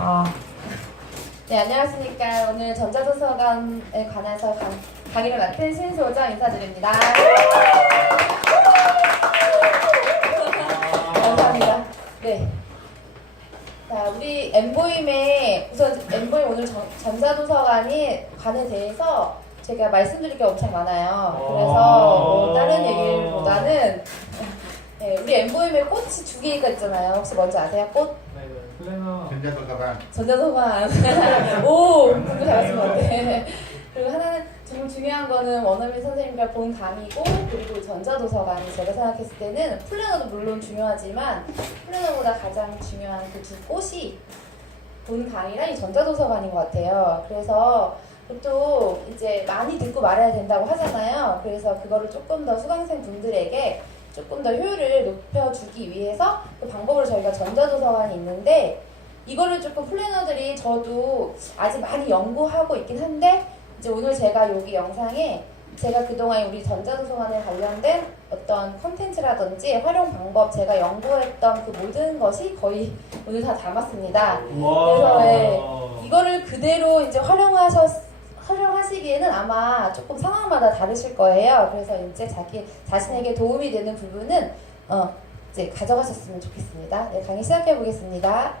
아, 네, 안녕하십니까. 오늘 전자도서관에 관해서 강의를 맡은 신소정 인사드립니다. 감사합니다. 네. 자, 우리 엠보임의, 우선 엠보임 오늘 전자도서관이 관에 대해서 제가 말씀드릴 게 엄청 많아요. 그래서 뭐 다른 얘기보다는 네, 우리 엠보임에 꽃이 두 개가 있잖아요. 혹시 뭔지 아세요? 꽃? 플래너 전자도서관. 전자도서관. 오, 공부 잘하신 것 같아. 그리고 하나는 정말 중요한 거는 원어민 선생님과 본 강의고, 그리고 전자도서관이 제가 생각했을 때는 플래너도 물론 중요하지만 플래너보다 가장 중요한 그 두 꽃이 본 강의랑 이 전자도서관인 것 같아요. 그래서 보통 이제 많이 듣고 말해야 된다고 하잖아요. 그래서 그거를 조금 더 수강생 분들에게 조금 더 효율을 높여주기 위해서 그 방법으로 저희가 전자도서관이 있는데, 이거를 조금 플래너들이 저도 아직 많이 연구하고 있긴 한데, 이제 오늘 제가 여기 영상에 제가 그동안 우리 전자도서관에 관련된 어떤 컨텐츠라든지 활용 방법, 제가 연구했던 그 모든 것이 거의 오늘 다 담았습니다. 그래서 네, 이거를 그대로 이제 활용하시기에는 아마 조금 상황마다 다르실 거예요. 그래서 이제 자신에게 도움이 되는 부분은 이제 가져가셨으면 좋겠습니다. 네, 강의 시작해 보겠습니다.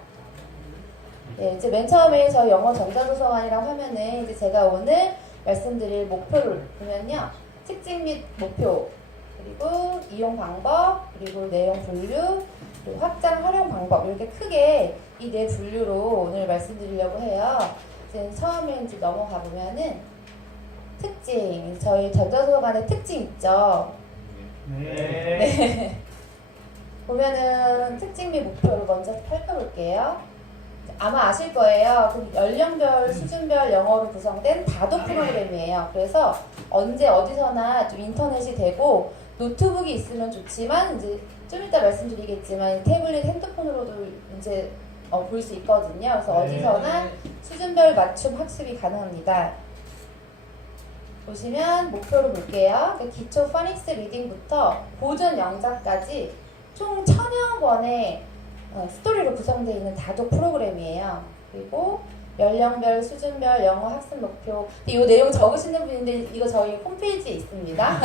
네, 이제 맨 처음에 저희 영어 전자도서관이라고 하면은 이제 제가 오늘 말씀드릴 목표를 보면요, 특징 및 목표, 그리고 이용 방법, 그리고 내용 분류, 그리고 확장 활용 방법, 이렇게 크게 이 네 분류로 오늘 말씀드리려고 해요. 이제 처음에 이제 넘어가 보면은 특징, 저희 전자도서관의 특징 있죠. 네. 보면은 특징 및 목표를 먼저 살펴볼게요. 아마 아실 거예요. 그 연령별, 수준별 영어로 구성된 다도 프로그램이에요. 그래서 언제 어디서나 좀 인터넷이 되고 노트북이 있으면 좋지만, 이제 좀 이따 말씀드리겠지만 태블릿, 핸드폰으로도 이제 볼 수 있거든요. 그래서 어디서나 수준별 맞춤 학습이 가능합니다. 보시면 목표를 볼게요. 기초 포닉스 리딩부터 고전 영작까지 총 1000여 권의 스토리로 구성되어 있는 다독 프로그램이에요. 그리고 연령별, 수준별 영어 학습 목표. 이 내용 적으시는 분인데 이거 저희 홈페이지에 있습니다.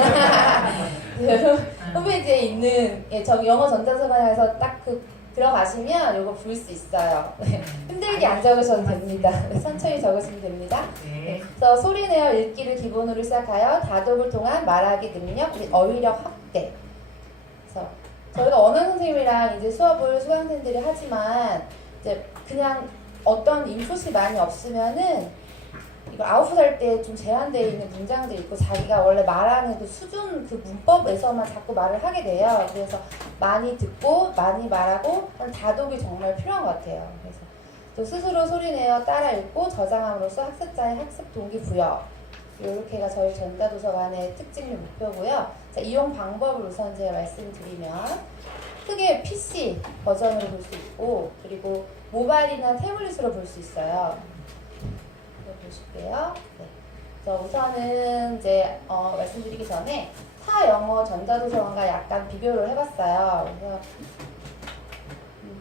홈페이지에 있는 영어 전자도서관에서 딱 들어가시면 이거 볼 수 있어요. 힘들게 안 적으셔도 됩니다. 천천히 적으시면 됩니다. 그래서 소리내어 읽기를 기본으로 시작하여 다독을 통한 말하기 능력, 어휘력 확대. 그래서 저희가 언어 선생님이랑 이제 수업을 수강생들이 하지만 이제 그냥 어떤 인풋이 많이 없으면은 이거 아웃풋할 때 좀 제한되어 있는 문장들이 있고, 자기가 원래 말하는 그 수준, 그 문법에서만 자꾸 말을 하게 돼요. 그래서 많이 듣고 많이 말하고 다독이 정말 필요한 것 같아요. 그래서 또 스스로 소리내어 따라 읽고 저장함으로써 학습자의 학습 동기부여, 이렇게가 저희 전자도서관의 특징 및 목표고요. 자, 이용 방법을 우선 제가 말씀드리면 크게 PC 버전으로 볼 수 있고, 그리고 모바일이나 태블릿으로 볼 수 있어요. 보실게요. 네. 그래서 우선은 이제 말씀드리기 전에 타 영어 전자도서관과 약간 비교를 해봤어요. 그래서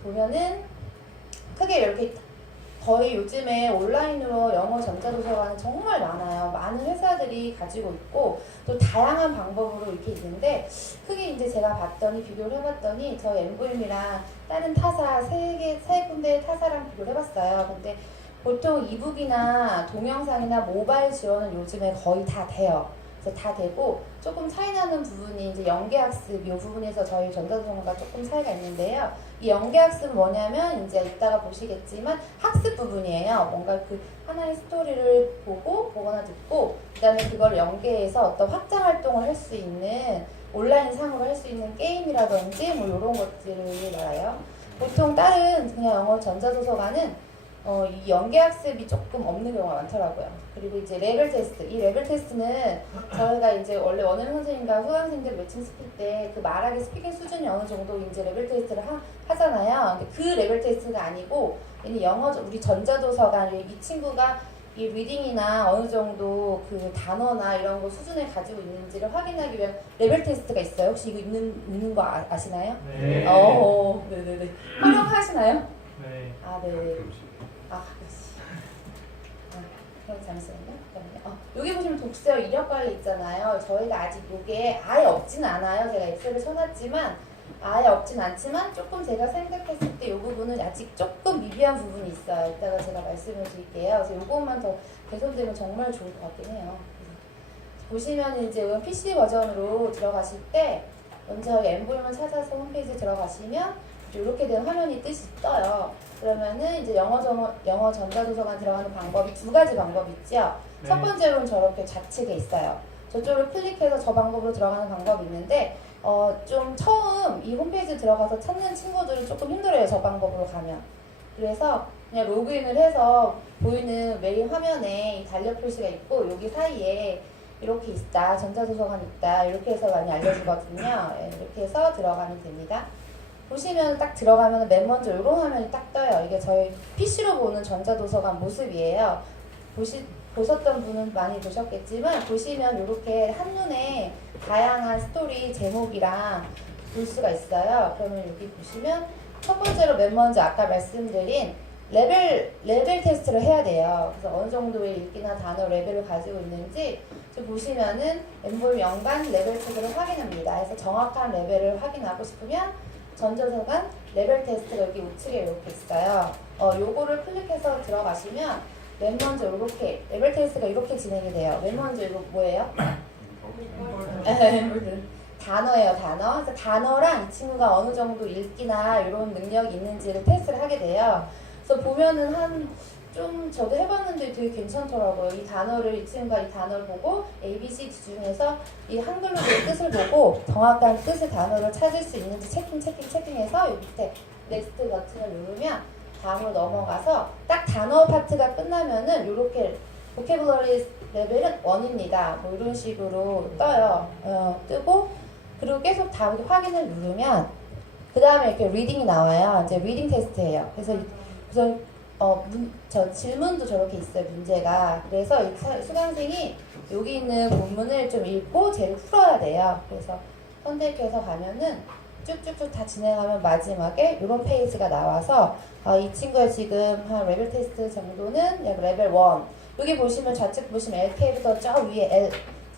보면은 크게 이렇게 거의 요즘에 온라인으로 영어 전자도서관은 정말 많아요. 많은 회사들이 가지고 있고 또 다양한 방법으로 이렇게 있는데, 크게 이제 제가 봤더니 비교를 해봤더니 저희 엠보임이랑 다른 타사 세 군데 타사랑 비교를 해봤어요. 근데 보통 이북이나 동영상이나 모바일 지원은 요즘에 거의 다 돼요. 그래서 다 되고 조금 차이 나는 부분이 이제 연계학습, 이 부분에서 저희 전자도서관과 조금 차이가 있는데요. 이 연계학습은 뭐냐면 이제 이따가 보시겠지만 학습 부분이에요. 뭔가 그 하나의 스토리를 보거나 듣고 그다음에 그걸 연계해서 어떤 확장 활동을 할 수 있는, 온라인 상으로 할 수 있는 게임이라든지 뭐 이런 것들을 말해요. 보통 다른 그냥 영어 전자도서관은 이 연계학습이 조금 없는 경우가 많더라고요. 그리고 이제 레벨 테스트, 이 레벨 테스트는 저희가 이제 원래 원어민 선생님과 수강생들 매칭 시킬 때 그 말하기 스피킹 수준이 어느 정도 이제 레벨 테스트를 하잖아요. 근데 그 레벨 테스트가 아니고 얘는 영어, 우리 전자도서관, 이 친구가 이 리딩이나 어느 정도 그 단어나 이런 거 수준을 가지고 있는지를 확인하기 위한 레벨 테스트가 있어요. 혹시 이거 있는 거 아시나요? 네. 네네네. 활용하시나요? 네. 아, 네. 가끔씩. 그럼 잠시만요. 여기 보시면 독서 이력 관리 있잖아요. 저희가 아직 이게 아예 없진 않아요. 제가 엑셀을 쳐놨지만 아예 없진 않지만 조금 제가 생각했을 때 이 부분은 아직 조금 미비한 부분이 있어요. 이따가 제가 말씀을 드릴게요. 그래서 이것만 더 개선되면 정말 좋을 것 같긴 해요. 보시면 이제 이건 PC 버전으로 들어가실 때 먼저 엠블만 찾아서 홈페이지 들어가시면 이렇게 된 화면이 뜻이 떠요. 그러면은 이제 영어 전자도서관 들어가는 방법이 두 가지 방법이 있죠. 네. 첫 번째로는 저렇게 좌측에 있어요. 저쪽을 클릭해서 저 방법으로 들어가는 방법이 있는데 좀 처음 이 홈페이지 들어가서 찾는 친구들은 조금 힘들어요. 저 방법으로 가면. 그래서 그냥 로그인을 해서 보이는 메인 화면에 이 달력 표시가 있고 여기 사이에 이렇게 있다. 전자도서관 있다. 이렇게 해서 많이 알려주거든요. 이렇게 해서 들어가면 됩니다. 보시면 딱 들어가면 맨 먼저 이런 화면이 딱 떠요. 이게 저희 PC로 보는 전자도서관 모습이에요. 보셨던 분은 많이 보셨겠지만 보시면 이렇게 한눈에 다양한 스토리 제목이랑 볼 수가 있어요. 그러면 여기 보시면 첫 번째로 맨 먼저 아까 말씀드린 레벨 테스트를 해야 돼요. 그래서 어느 정도의 읽기나 단어 레벨을 가지고 있는지 보시면은 엠볼 연간 레벨 체크를 확인합니다. 그래서 정확한 레벨을 확인하고 싶으면 전자도서관 레벨 테스트가 여기 우측에 이렇게 있어요. 요거를 클릭해서 들어가시면 맨 먼저 이렇게 레벨 테스트가 이렇게 진행이 돼요. 맨 먼저 이거 뭐예요? 단어예요, 단어. 그래서 단어랑 이 친구가 어느 정도 읽기나 이런 능력이 있는지를 테스트를 하게 돼요. 그래서 보면은 저도 해봤는데 되게 괜찮더라고요. 이 단어를, 이 친구가 이 단어를 보고 A, B, C 중에서 이 한글로 된 뜻을 보고 정확한 뜻의 단어를 찾을 수 있는지 체킹해서 여기 밑에 넥스트 버튼을 누르면 다음으로 넘어가서 딱 단어 파트가 끝나면은 이렇게 보캐블러리 레벨은 1입니다. 뭐 이런 식으로 떠요. 뜨고 그리고 계속 다음 확인을 누르면 그 다음에 이렇게 리딩이 나와요. 이제 리딩 테스트예요. 그래서 저 질문도 저렇게 있어요. 문제가. 그래서 이 수강생이 여기 있는 본문을 좀 읽고 쟤를 풀어야 돼요. 그래서 선택해서 가면은 쭉쭉쭉 다 진행하면 마지막에 이런 페이지가 나와서 이 친구가 지금 한 레벨 테스트 정도는 약 레벨 1. 여기 보시면 좌측 보시면 LK부터 저 위에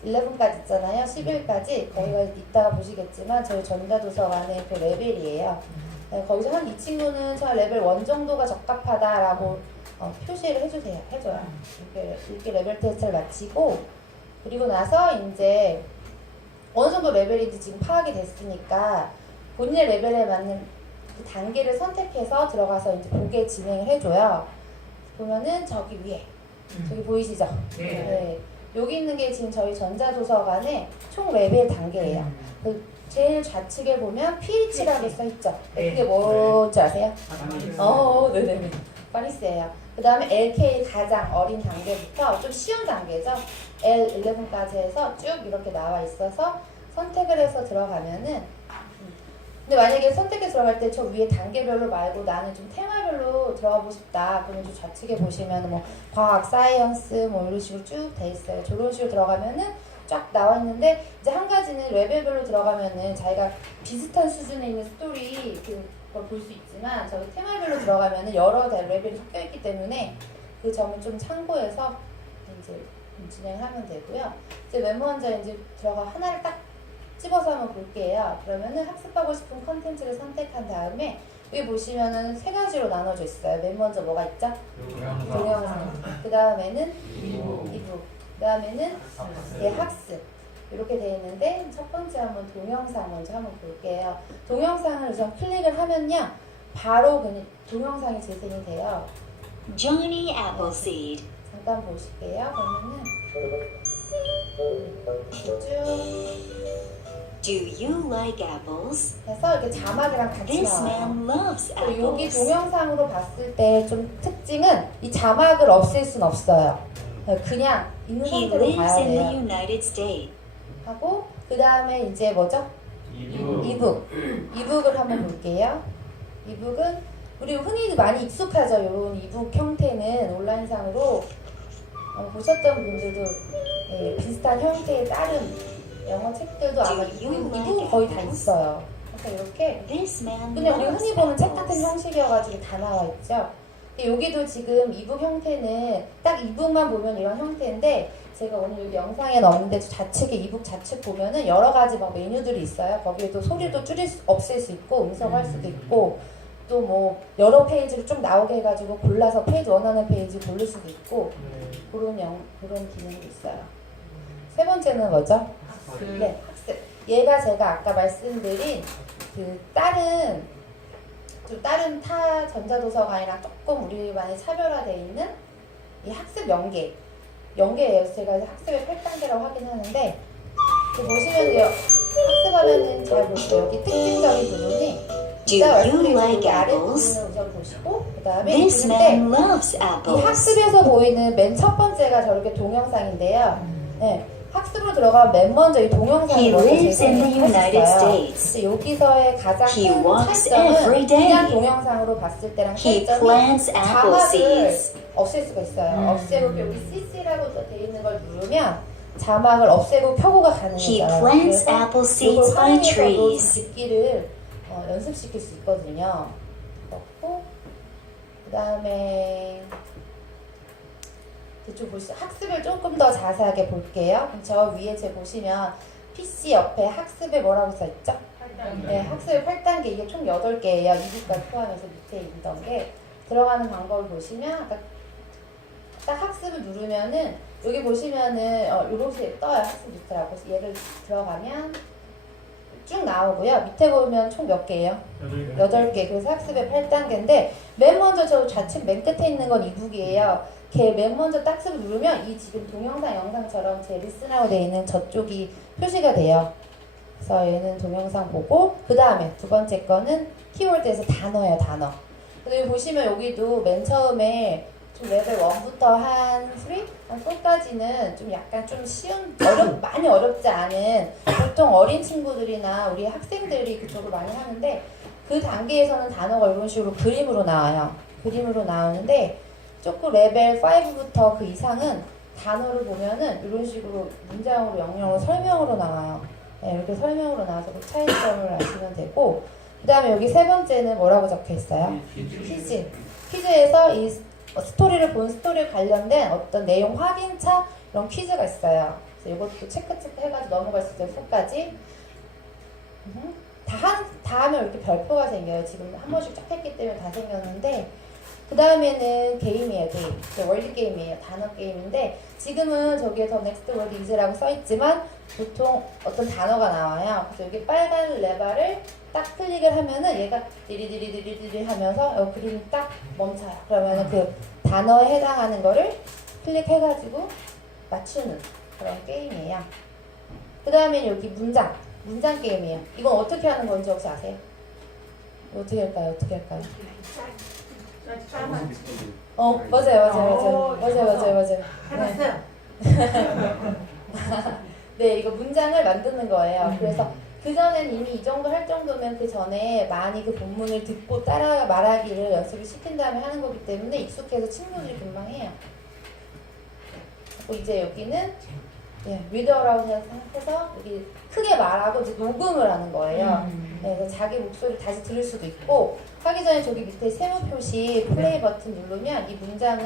L11까지 있잖아요. 11까지 거기가 이따가 보시겠지만 저희 전자도서관의 그 레벨이에요. 거기서 한 이 친구는 저 레벨 1 정도가 적합하다라고 표시를 해줘요. 이렇게 레벨 테스트를 마치고 그리고 나서 이제 어느 정도 레벨인지 지금 파악이 됐으니까 본인의 레벨에 맞는 그 단계를 선택해서 들어가서 이제 보게 진행을 해줘요. 보면은 저기 위에 저기 보이시죠? 네. 여기 있는 게 지금 저희 전자도서관의 총 레벨 단계예요. 제일 좌측에 보면 PH라고 써있죠? 그게 뭔지 아세요? 네네네. 파리스예요. 그 다음에 LK 가장 어린 단계부터 좀 쉬운 단계죠. L11까지 해서 쭉 이렇게 나와 있어서 선택을 해서 들어가면은 근데 만약에 선택해 들어갈 때 저 위에 단계별로 말고 나는 좀 테마별로 들어가고 싶다. 그러면 좀 좌측에 보시면 뭐 과학, 사이언스 뭐 이런 식으로 쭉 돼 있어요. 저런 식으로 들어가면은 쫙 나와 있는데 이제 한 가지는 레벨별로 들어가면은 자기가 비슷한 수준에 있는 스토리 그걸 볼 수 있지만 저기 테마별로 들어가면은 여러 레벨이 섞여 있기 때문에 그 점을 좀 참고해서 이제 진행하면 되고요. 이제 맨 먼저 이제 들어가 하나를 딱 집어서 한번 볼게요. 그러면은 학습하고 싶은 컨텐츠를 선택한 다음에 여기 보시면은 세 가지로 나눠져 있어요. 맨 먼저 뭐가 있죠? 동영상. 그 다음에는 이북. 그 다음에는 학습. 이렇게 되어 있는데 첫 번째 한번 동영상 먼저 한번 볼게요. 동영상을 우선 클릭을 하면요. 바로 그냥 동영상이 재생이 돼요. Johnny Appleseed. 잠깐 보실게요. 그러면은 쭉 Do you like apples? 해서 이렇게 자막이랑 같이 This 나와요. man loves 여기 apples. 동영상으로 봤을 때 좀 특징은 이 자막을 없앨 순 없어요. 그냥 있는 He 상태로 lives 봐야 in the 돼요. United States. 하고 그 다음에 이제 뭐죠? 이북을 한번 볼게요. 이북은 우리 흔히 많이 익숙하죠. 이런 이북 형태는 온라인상으로 보셨던 분들도 비슷한 형태에 따른 영어 책들도 아마 이북 거의 다 있어요. 그래서 이렇게 This man 그냥 우리 loves 흔히 보는 책 같은 apples. 형식이어가지고 다 나와 있죠. 근데 여기도 지금 이북 형태는 딱 이북만 보면 이런 형태인데 제가 오늘 여기 영상에 넣었는데 좌측에 이북 좌측 보면은 여러 가지 막 메뉴들이 있어요. 거기에도 소리도 없앨 수 있고 음성할 수도 있고 또 뭐 여러 페이지로 쭉 나오게 해가지고 골라서 페이지 원하는 페이지 고를 수도 있고 그런 기능도 있어요. 세 번째는 뭐죠? 네, 학습. 얘가 제가 아까 말씀드린 그 다른 타 전자도서관이랑 조금 우리만의 차별화되어 있는 이 학습 연계예요. 제가 이제 학습의 8단계라고 하긴 하는데 보시면 학습하면은 잘 보시죠. 여기 특징적인 부분이 Do you like 아래 apples? 부분을 우선 보시고 그 다음에 This 보는데 man loves 이 apples. 학습에서 보이는 맨 첫 번째가 저렇게 동영상인데요. 네, 학습으로 들어가면 맨 먼저 이 동영상을 He 먼저 lives in the 제공할 수 United 있어요. States. 근데 여기서의 가장 He 큰 walks 차이점은 every day. 그냥 동영상으로 봤을 때랑 He 차이점이 plants apple 자막을 seeds. 없앨 수가 있어요. 없애고 여기 CC라고 되어 있는 걸 누르면 자막을 없애고 켜고가 He 가능해져요. plants 그래서 apple 이걸 seeds by 활용해서도 trees. 듣기를 연습시킬 수 있거든요. 그렇고 그 다음에 이쪽 보시죠. 학습을 조금 더 자세하게 볼게요. 그럼 저 위에 제 보시면 PC 옆에 학습에 뭐라고 써있죠? 네, 학습의 8단계 이게 총 8개예요. 이부까지 포함해서 밑에 있던 게 들어가는 방법을 보시면 아까 딱 학습을 누르면은 여기 보시면은 이렇게 떠요. 학습 리스트라고. 얘를 들어가면 쭉 나오고요. 밑에 보면 총 몇 개예요? 8개. 그래서 학습의 8단계인데 맨 먼저 저 좌측 맨 끝에 있는 건 이북이에요. 걔 맨 먼저 딱습을 누르면 이 지금 동영상 영상처럼 제 리슨하고 되어 있는 저쪽이 표시가 돼요. 그래서 얘는 동영상 보고 그 다음에 두 번째 거는 키워드에서 단어예요. 단어. 그리고 여기 보시면 여기도 맨 처음에 좀 레벨 1부터 한 3? 한 4까지는 좀 약간 좀 쉬운, 많이 어렵지 않은 보통 어린 친구들이나 우리 학생들이 그쪽을 많이 하는데 그 단계에서는 단어가 이런 식으로 그림으로 나와요. 그림으로 나오는데 조금 레벨 5부터 그 이상은 단어를 보면은 이런 식으로 문장으로 영영으로 설명으로 나와요. 네, 이렇게 설명으로 나와서 그 차이점을 아시면 되고 그 다음에 여기 세 번째는 뭐라고 적혀 있어요? 퀴즈. 퀴즈에서 이 스토리를 본 스토리에 관련된 어떤 내용 확인차 이런 퀴즈가 있어요. 그래서 이것도 체크 해가지고 넘어갈 수 있어요. 4까지. 다 하면 이렇게 별표가 생겨요. 지금 한 번씩 쫙 했기 때문에 다 생겼는데 그 다음에는 게임이에요. 게임. 월드 게임이에요. 단어 게임인데 지금은 저기에 더 넥스트 월드 이즈라고 써있지만 보통 어떤 단어가 나와요. 그래서 여기 빨간 레버를 딱 클릭을 하면은 얘가 디리디리디리디리 하면서 그림이 딱 멈춰요. 그러면은 그 단어에 해당하는 거를 클릭해가지고 맞추는 그런 게임이에요. 그 다음에 여기 문장 게임이에요. 이건 어떻게 하는 건지 혹시 아세요? 어떻게 할까요? 맞아요. 해봤어요. 네, 이거 문장을 만드는 거예요. 그래서 그전엔 이미 이 정도 할 정도면 그 전에 많이 그 본문을 듣고 따라 말하기를 연습을 시킨 다음에 하는 거기 때문에 익숙해서 친구들이 금방 해요. 그리고 이제 여기는 리더라고 생각해서 여기 크게 말하고 이제 녹음을 하는 거예요. 네, 그래서 자기 목소리 다시 들을 수도 있고 하기 전에 저기 밑에 세모 표시 플레이 버튼 누르면 이 문장을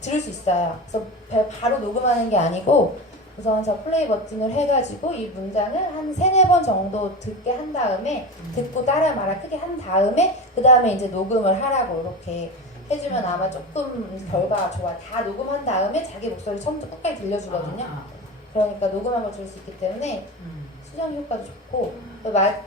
들을 수 있어요. 그래서 바로 녹음하는 게 아니고 우선 저 플레이 버튼을 해가지고 이 문장을 한 3-4번 정도 듣게 한 다음에 듣고 따라 말아 크게 한 다음에 그 다음에 이제 녹음을 하라고 이렇게 해주면 아마 조금 결과가 좋아. 다 녹음한 다음에 자기 목소리 처음부터 끝까지 들려주거든요. 그러니까 녹음한 걸 들을 수 있기 때문에 수정 효과도 좋고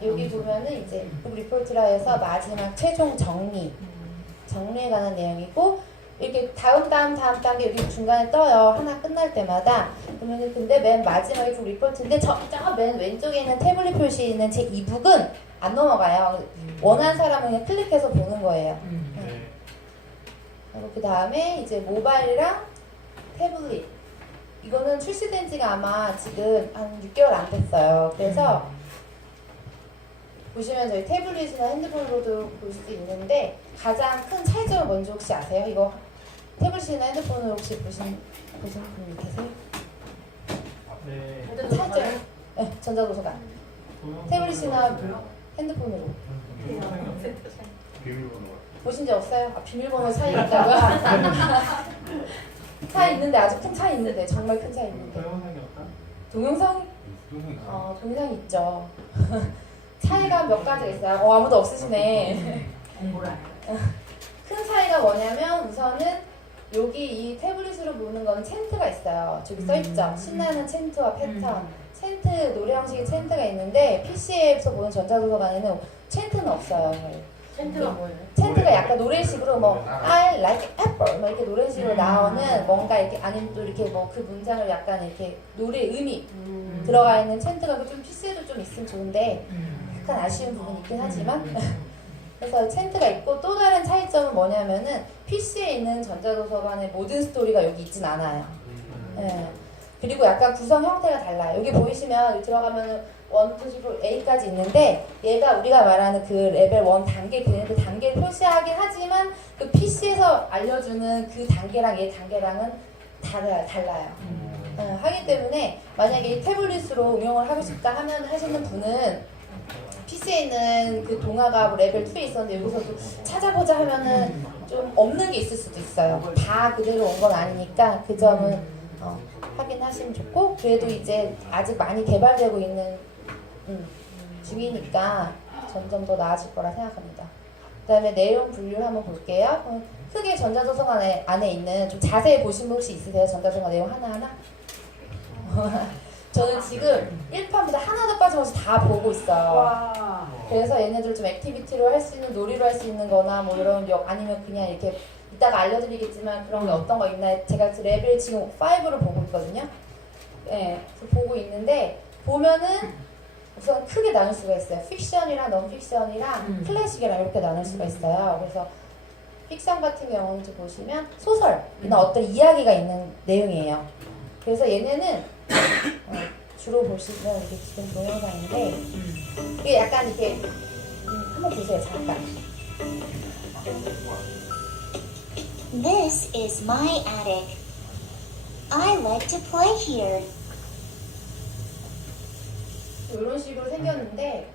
여기 보면은 이제 북 리포트라 해서 마지막 최종 정리에 관한 내용이고 이렇게 다음 단계 여기 중간에 떠요. 하나 끝날 때마다. 그러면 근데 맨 마지막에 북 리포트인데 저 맨 왼쪽에 있는 태블릿 표시에 있는 제 이북은 안 넘어가요. 원하는 사람은 그냥 클릭해서 보는 거예요. 그리고 그 다음에 이제 모바일이랑 태블릿 이거는 출시된 지가 아마 지금 한 6개월 안 됐어요. 그래서 보시면 저희 태블릿이나 핸드폰으로도 볼 수 있는데 가장 큰 차이점은 뭔지 혹시 아세요? 이거 태블릿이나 핸드폰으로 혹시 보신 분 계세요? 네. 차이점? 네, 전자도서관. 태블릿이나 핸드폰으로. 비밀번호 보신 적 없어요? 아, 비밀번호 차이 있다고요? 차이 있는데 아주 큰 차이 있는데 정말 큰 차이 있는데 동영상이 없다? 동영상? 동영상이 동영상이 있죠. 차이가 몇 가지가 있어요. 아무도 없으시네. 공부를 안 해요. 큰 차이가 뭐냐면 우선은 여기 이 태블릿으로 보는 거는 챈트가 있어요. 저기 써있죠. 신나는 챈트와 패턴. 챈트, 노래 형식의 챈트가 있는데 PC에서 보는 전자도서관에는 챈트는 없어요. 센트가 뭐예요? 챈트가 약간 노래식으로 뭐 I like apple 뭐 이렇게 노래식으로 나오는 뭔가 이렇게 아니면 또 이렇게 뭐 그 문장을 약간 이렇게 노래 의미 들어가 있는 챈트가 좀 PC에도 좀 있으면 좋은데 약간 아쉬운 부분이 있긴 하지만 그래서 챈트가 있고 또 다른 차이점은 뭐냐면은 PC에 있는 전자도서관의 모든 스토리가 여기 있진 않아요. 예. 그리고 약간 구성 형태가 달라요. 여기 보이시면 여기 들어가면은 1, 2, 3, A까지 있는데 얘가 우리가 말하는 그 레벨 1 단계 그 단계를 표시하긴 하지만 그 PC에서 알려주는 그 단계랑 얘 단계랑은 달라요. 하기 때문에 만약에 이 태블릿으로 응용을 하고 싶다 하면 하시는 분은 PC에 있는 그 동화가 뭐 레벨 2에 있었는데 여기서도 찾아보자 하면은 좀 없는 게 있을 수도 있어요. 다 그대로 온 건 아니니까 그 점은 확인하시면 좋고 그래도 이제 아직 많이 개발되고 있는 중이니까 점점 더 나아질 거라 생각합니다. 그 다음에 내용 분류를 한번 볼게요. 크게 전자도서관 안에 있는 좀 자세히 보신 분 혹시 있으세요? 전자도서관 내용 하나하나? 저는 지금 1판부터 하나도 빠짐없이 다 보고 있어요. 와. 그래서 얘네들 좀 액티비티로 할 수 있는 놀이로 할 수 있는 거나 뭐 이런 아니면 그냥 이렇게 이따가 알려드리겠지만 그런 게 어떤 거 있나 제가 그 레벨 지금 5를 보고 있거든요. 네, 그래서 보고 있는데 보면은 우선 크게 나눌 수가 있어요. 픽션이랑 넌픽션이랑 클래식이랑 이렇게 나눌 수가 있어요. 그래서 픽션 같은 경우는 좀 보시면 소설이나 어떤 이야기가 있는 내용이에요. 그래서 얘네는 주로 보시면 이게 지금 동영상인데 이게 약간 이렇게 한번 보세요. 잠깐. This is my attic. I like to play here. 이런 식으로 생겼는데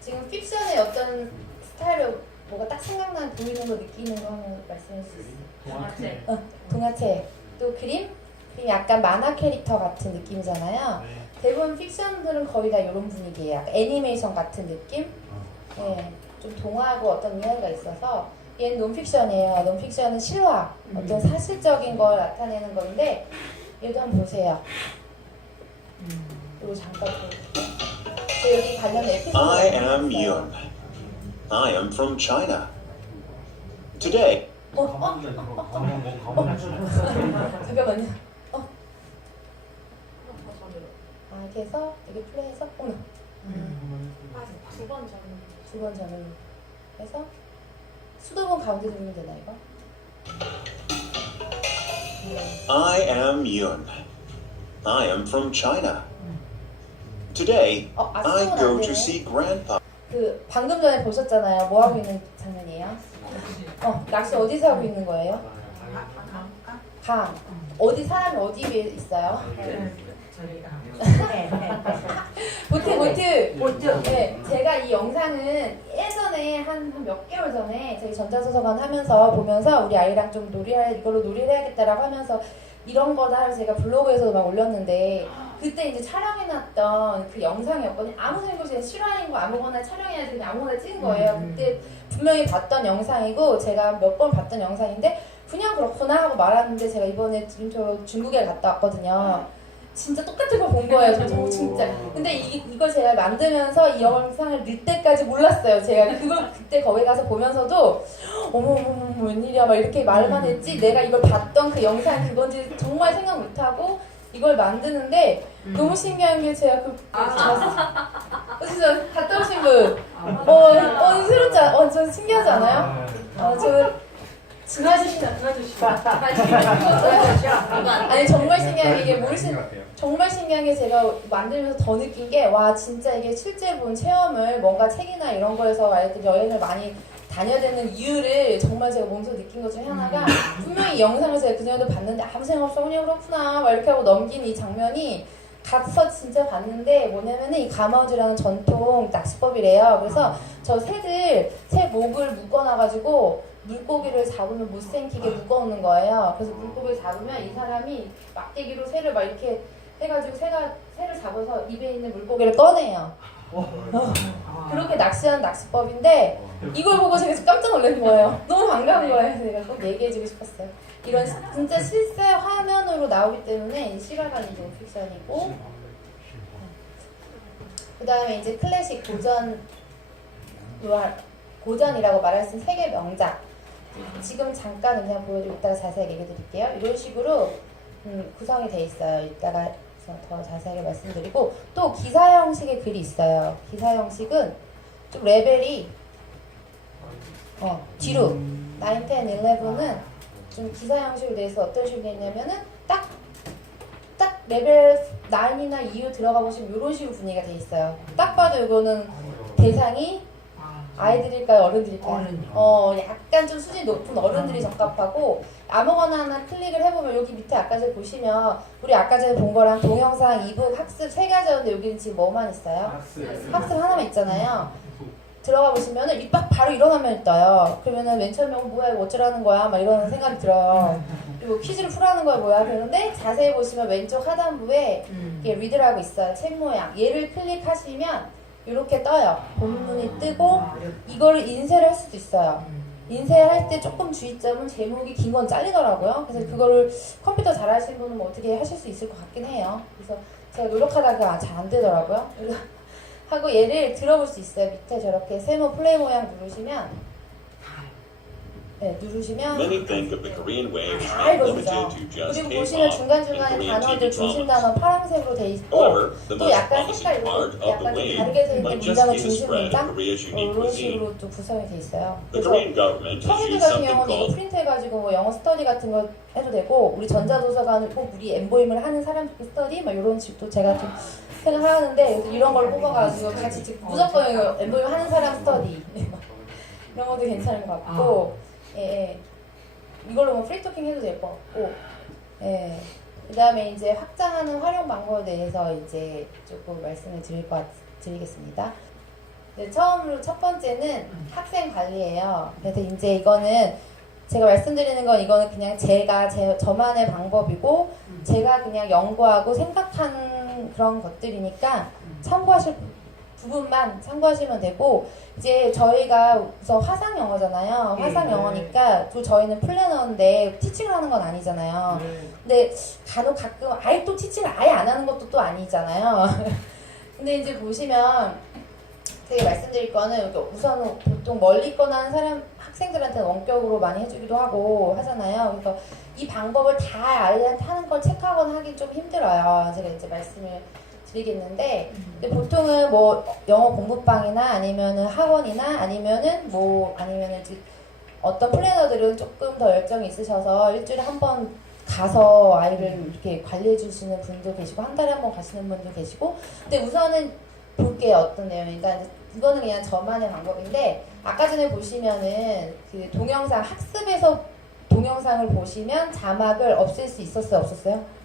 지금 픽션의 어떤 스타일로 뭐가 딱 생각나는 보이는 거 느끼는 거 한번 말씀해 주세요. 동화책. 동화책 또 그림 약간 만화 캐릭터 같은 느낌이잖아요. 대부분 픽션들은 거의 다 이런 분위기예요. 약간 애니메이션 같은 느낌. 네, 좀 동화하고 어떤 이야기가 있어서 얘는 논픽션이에요. 논픽션은 실화, 어떤 사실적인 걸 나타내는 건데 얘도 한번 보세요. 이거 잠깐 보여줄게요. 여기 관련된 에피소드가 I am 있어요. Yun. I am from China. Today, 잠깐만요. 이렇게 해서 여기 플레이해서 두번 전을 해서 수도권 가운데 누르면 되나 이거? I am Yun. I am from China. Today, I 수도권 go 안 to 되네. see Grandpa. 그 방금 전에 보셨잖아요. 뭐 하고 있는 장면이에요? 낚시 어디서 하고 있는 거예요? 강. 어디 사람이 어디 위에 있어요? 보트. 네, 제가 이 영상은 예전에 한 몇 개월 전에 저희 전자도서관 하면서 보면서 우리 아이랑 좀 이걸로 놀이를 해야겠다라고 하면서 이런 거다 해서 제가 블로그에서도 막 올렸는데 그때 이제 촬영해놨던 그 영상이었거든요. 아무 생각 없이 실화인 거 아무거나 촬영해야지 그냥 아무거나 찍은 거예요. 그때 분명히 봤던 영상이고 제가 몇 번 봤던 영상인데 그냥 그렇구나 하고 말았는데 제가 이번에 지금처럼 중국에 갔다 왔거든요. 진짜 똑같은 걸 본 거예요. 저 진짜. 근데 이걸 제가 만들면서 이 영상을 넣을 때까지 몰랐어요. 제가 그걸 그때 거기 가서 보면서도 어머머머 웬일이야 막 이렇게 말만 했지 내가 이걸 봤던 그 영상 그건지 정말 생각 못하고 이걸 만드는데 너무 신기한 게 제가 진짜 갔다 오신 분 새롭지 저 신기하지 않아요? 저 아니 정말 신기한 게 이게 정말 신기한 게 제가 만들면서 더 느낀 게 와 진짜 이게 실제 본 체험을 뭔가 책이나 이런 거에서 아이들 여행을 많이 다녀야 되는 이유를 정말 제가 몸소 느낀 것 중에 하나가 분명히 이 영상을 제가 그전에도 봤는데 아무 생각 없어 그냥 그렇구나 막 이렇게 하고 넘긴 이 장면이 가서 진짜 봤는데 뭐냐면은 이 가마우즈라는 전통 낚시법이래요. 그래서 저 새 목을 묶어놔가지고 물고기를 잡으면 못 생기게 묶어놓는 거예요. 그래서 물고기를 잡으면 이 사람이 막대기로 새를 막 이렇게 해가지고 새를 잡아서 입에 있는 물고기를 꺼내요. 그렇게 낚시하는 낚시법인데 이걸 보고 제가 깜짝 놀란 거예요. 너무 반가운 거예요. 제가 꼭 얘기해주고 싶었어요. 이런 진짜 실제 화면으로 나오기 때문에 실화가 이제 픽션이고, 그 다음에 이제 클래식 고전이라고 말할 수 있는 세계 명작. 지금 잠깐 그냥 보여드리고 이따가 자세하게 얘기해 드릴게요. 이런 식으로 구성이 돼 있어요. 이따가 더 자세하게 말씀드리고, 또 기사 형식의 글이 있어요. 기사 형식은 좀 레벨이 뒤로 9, 10, 11은 좀 기사 형식으로 돼서 어떤 식으로 돼 있냐면은 딱 레벨 9이나 2로 들어가 보시면 이런 식으로 분위기가 돼 있어요. 딱 봐도 이거는 대상이 아이들일까요? 어른들일까요? 약간 좀 수준이 높은 어른들이 적합하고, 아무거나 하나 클릭을 해보면 여기 밑에 아까 전에 보시면 우리 아까 전에 본 거랑 동영상, 이북, 학습 세 가지였는데 여기는 지금 뭐만 있어요? 학습 하나만 있잖아요. 들어가 보시면은 바로 이런 화면이 떠요. 그러면은 맨 처음에 뭐야 이거 어쩌라는 거야 막 이런 생각이 들어요. 그리고 퀴즈를 풀라는 거야 뭐야. 그런데 자세히 보시면 왼쪽 하단부에 이게 리드라고 있어요. 책 모양. 얘를 클릭하시면 이렇게 떠요. 본문이 뜨고 이거를 인쇄를 할 수도 있어요. 인쇄할 때 조금 주의점은 제목이 긴 건 잘리더라고요. 그래서 그거를 컴퓨터 잘 하시는 분은 뭐 어떻게 하실 수 있을 것 같긴 해요. 그래서 제가 노력하다가 잘 안 되더라고요. 그래서 하고 얘를 들어볼 수 있어요. 밑에 저렇게 세모 플레이 모양 누르시면, 누르시면 Many think of the Korean wave 잘 not 보이죠. limited to just 그리고 보시면 K-pop and 중간중간에 Korean 단어들 중심 T-dramas. 단어 파란색으로 돼 있고, However, the 또 most 약간 promising 색깔 part of the 약간 좀 wave 다르게 돼 있는 might just 문장은 be the 중심 spread of 문장 Korea's unique 이런 cuisine. 식으로 또 구성이 돼 있어요. The 그래서 Korean government has 청해들 used 같은 something 경우는 이거 called 프린트해가지고 뭐 영어 스터디 같은 거 해도 되고, 우리 전자도서관을 꼭 우리 엠보임을 하는 사람 스터디 막 이런 식도 제가 좀 생각하는데, 이런 걸 뽑아가지고 같이 무조건 이거 엠보임 하는 사람 스터디 이런 것도 괜찮은 것 같고, 이걸로 뭐 프리토킹 해도 될 것 같고, 그 다음에 이제 확장하는 활용 방법에 대해서 이제 조금 말씀을 드리겠습니다. 네, 처음으로 첫 번째는 학생 관리예요. 그래서 이제 이거는 제가 말씀드리는 건 이거는 그냥 저만의 방법이고 제가 그냥 연구하고 생각한 그런 것들이니까 참고하실 부분만 참고하시면 되고, 이제 저희가 우선 화상 영어잖아요. 화상 영어니까 또 저희는 플래너인데 티칭을 하는 건 아니잖아요. 근데 간혹 가끔 아예 또 티칭을 아예 안 하는 것도 또 아니잖아요. 근데 이제 보시면 되게 말씀드릴 거는 우선 보통 멀리 있거나 하는 학생들한테는 원격으로 많이 해주기도 하고 하잖아요. 그래서 이 방법을 다 아이한테 하는 걸 체크하거나 하긴 좀 힘들어요. 제가 이제 말씀을 드리겠는데, 근데 보통은 뭐 영어 공부방이나 아니면은 학원이나 아니면은 이제 어떤 플래너들은 조금 더 열정이 있으셔서 일주일에 한 번 가서 아이를 이렇게 관리해 주시는 분도 계시고 한 달에 한 번 가시는 분도 계시고, 근데 우선은 볼게요. 어떤 내용인가. 이거는 그냥 저만의 방법인데, 아까 전에 보시면은 그 동영상 학습에서 동영상을 보시면 자막을 없앨 수 있었어요? 없었어요?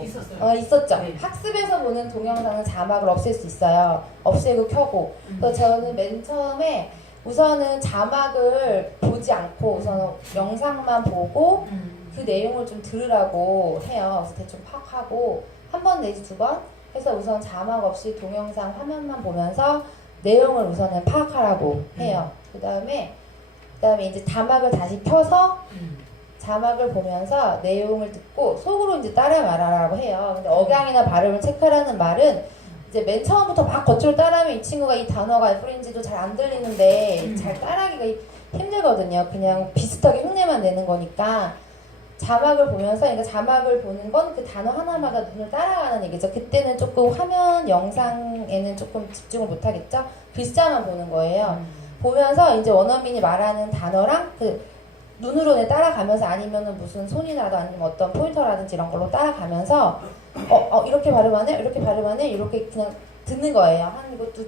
있었어요. 있었죠. 네. 학습에서 보는 동영상은 자막을 없앨 수 있어요. 없애고 켜고. 그래서 저는 맨 처음에 우선은 자막을 보지 않고 우선은 영상만 보고 그 내용을 좀 들으라고 해요. 그래서 대충 파악하고 한 번 내지 두 번 해서 우선 자막 없이 동영상 화면만 보면서 내용을 우선은 파악하라고 해요. 그 다음에 이제 자막을 다시 켜서 자막을 보면서 내용을 듣고 속으로 이제 따라 말하라고 해요. 근데 억양이나 발음을 체크하라는 말은 이제 맨 처음부터 막 겉으로 따라하면 이 친구가 이 단어가 F인지도 잘 안 들리는데 잘 따라하기가 힘들거든요. 그냥 비슷하게 흉내만 내는 거니까 자막을 보면서, 그러니까 자막을 보는 건 그 단어 하나마다 눈을 따라가는 얘기죠. 그때는 조금 화면 영상에는 조금 집중을 못 하겠죠. 글자만 보는 거예요. 보면서 이제 원어민이 말하는 단어랑 그 눈으로 따라가면서, 아니면은 무슨 손이라도 아니면 어떤 포인터라든지 이런 걸로 따라가면서 이렇게 발음하네, 이렇게 발음하네, 이렇게 그냥 듣는 거예요. 이것도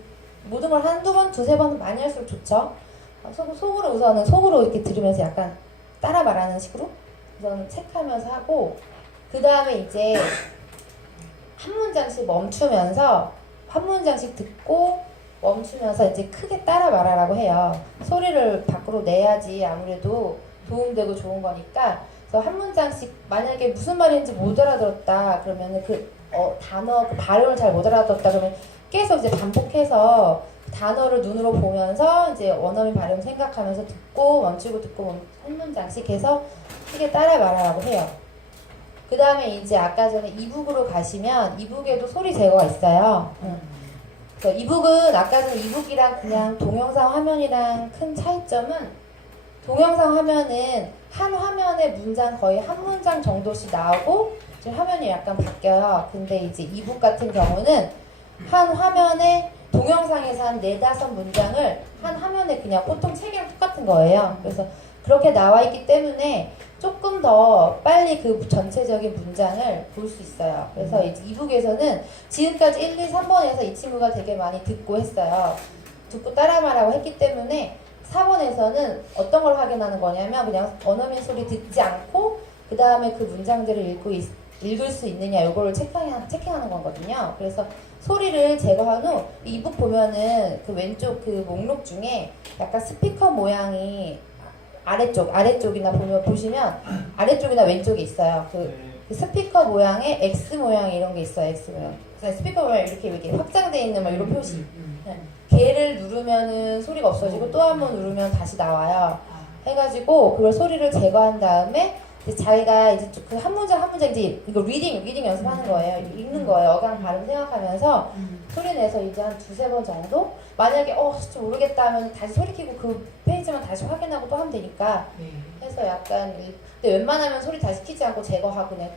모든 걸 한두 번, 두세 번 많이 할수록 좋죠. 속으로 이렇게 들으면서 약간 따라 말하는 식으로 우선 체크하면서 하고, 그 다음에 이제 한 문장씩 멈추면서 한 문장씩 듣고 멈추면서 이제 크게 따라 말하라고 해요. 소리를 밖으로 내야지 아무래도 도움되고 좋은 거니까. 그래서 한 문장씩 만약에 무슨 말인지 못 알아들었다 그러면은 그 단어 그 발음을 잘 못 알아들었다 그러면 계속 이제 반복해서 단어를 눈으로 보면서 이제 원어민 발음 생각하면서 듣고 멈추고 듣고 한 문장씩 해서 크게 따라 말하라고 해요. 그 다음에 이제 아까 전에 이북으로 가시면 이북에도 소리 제거가 있어요. 그래서 이북은 아까 전에 이북이랑 그냥 동영상 화면이랑 큰 차이점은 동영상 화면은 한 화면에 문장 거의 한 문장 정도씩 나오고 지금 화면이 약간 바뀌어요. 근데 이제 이북 같은 경우는 한 화면에 동영상에서 한 4-5문장을 한 화면에 그냥 보통 책이랑 똑같은 거예요. 그래서 그렇게 나와 있기 때문에 조금 더 빨리 그 전체적인 문장을 볼 수 있어요. 그래서 이제 이북에서는 지금까지 1, 2, 3번에서 이 친구가 되게 많이 듣고 했어요. 듣고 따라 말하고 했기 때문에 4번에서는 어떤 걸 확인하는 거냐면 그냥 원어민 소리 듣지 않고 그 다음에 그 문장들을 읽을 수 있느냐 요거를 체킹하는 거거든요. 그래서 소리를 제거한 후 이북 보면은 그 왼쪽 그 목록 중에 약간 스피커 모양이 아래쪽이나 보시면 아래쪽이나 왼쪽에 있어요. 그 스피커 모양의 X 모양 이런 게 있어요. X 모양. 그래서 스피커 모양 이렇게 확장되어 있는 막 이런 표시. 걔를 누르면은 소리가 없어지고 또 한 번 누르면 다시 나와요. 해가지고 그걸 소리를 제거한 다음에 이제 자기가 이제 그 한 문장 한 문장 이제 이거 리딩 연습하는 거예요. 읽는 거예요. 어강 발음 생각하면서 소리 내서 이제 한 2-3번 정도. 만약에 좀 모르겠다 하면 다시 소리 켜고 그 페이지만 다시 확인하고 또 하면 되니까 해서 약간 근데 웬만하면 소리 다시 켜지 않고 제거하고 그냥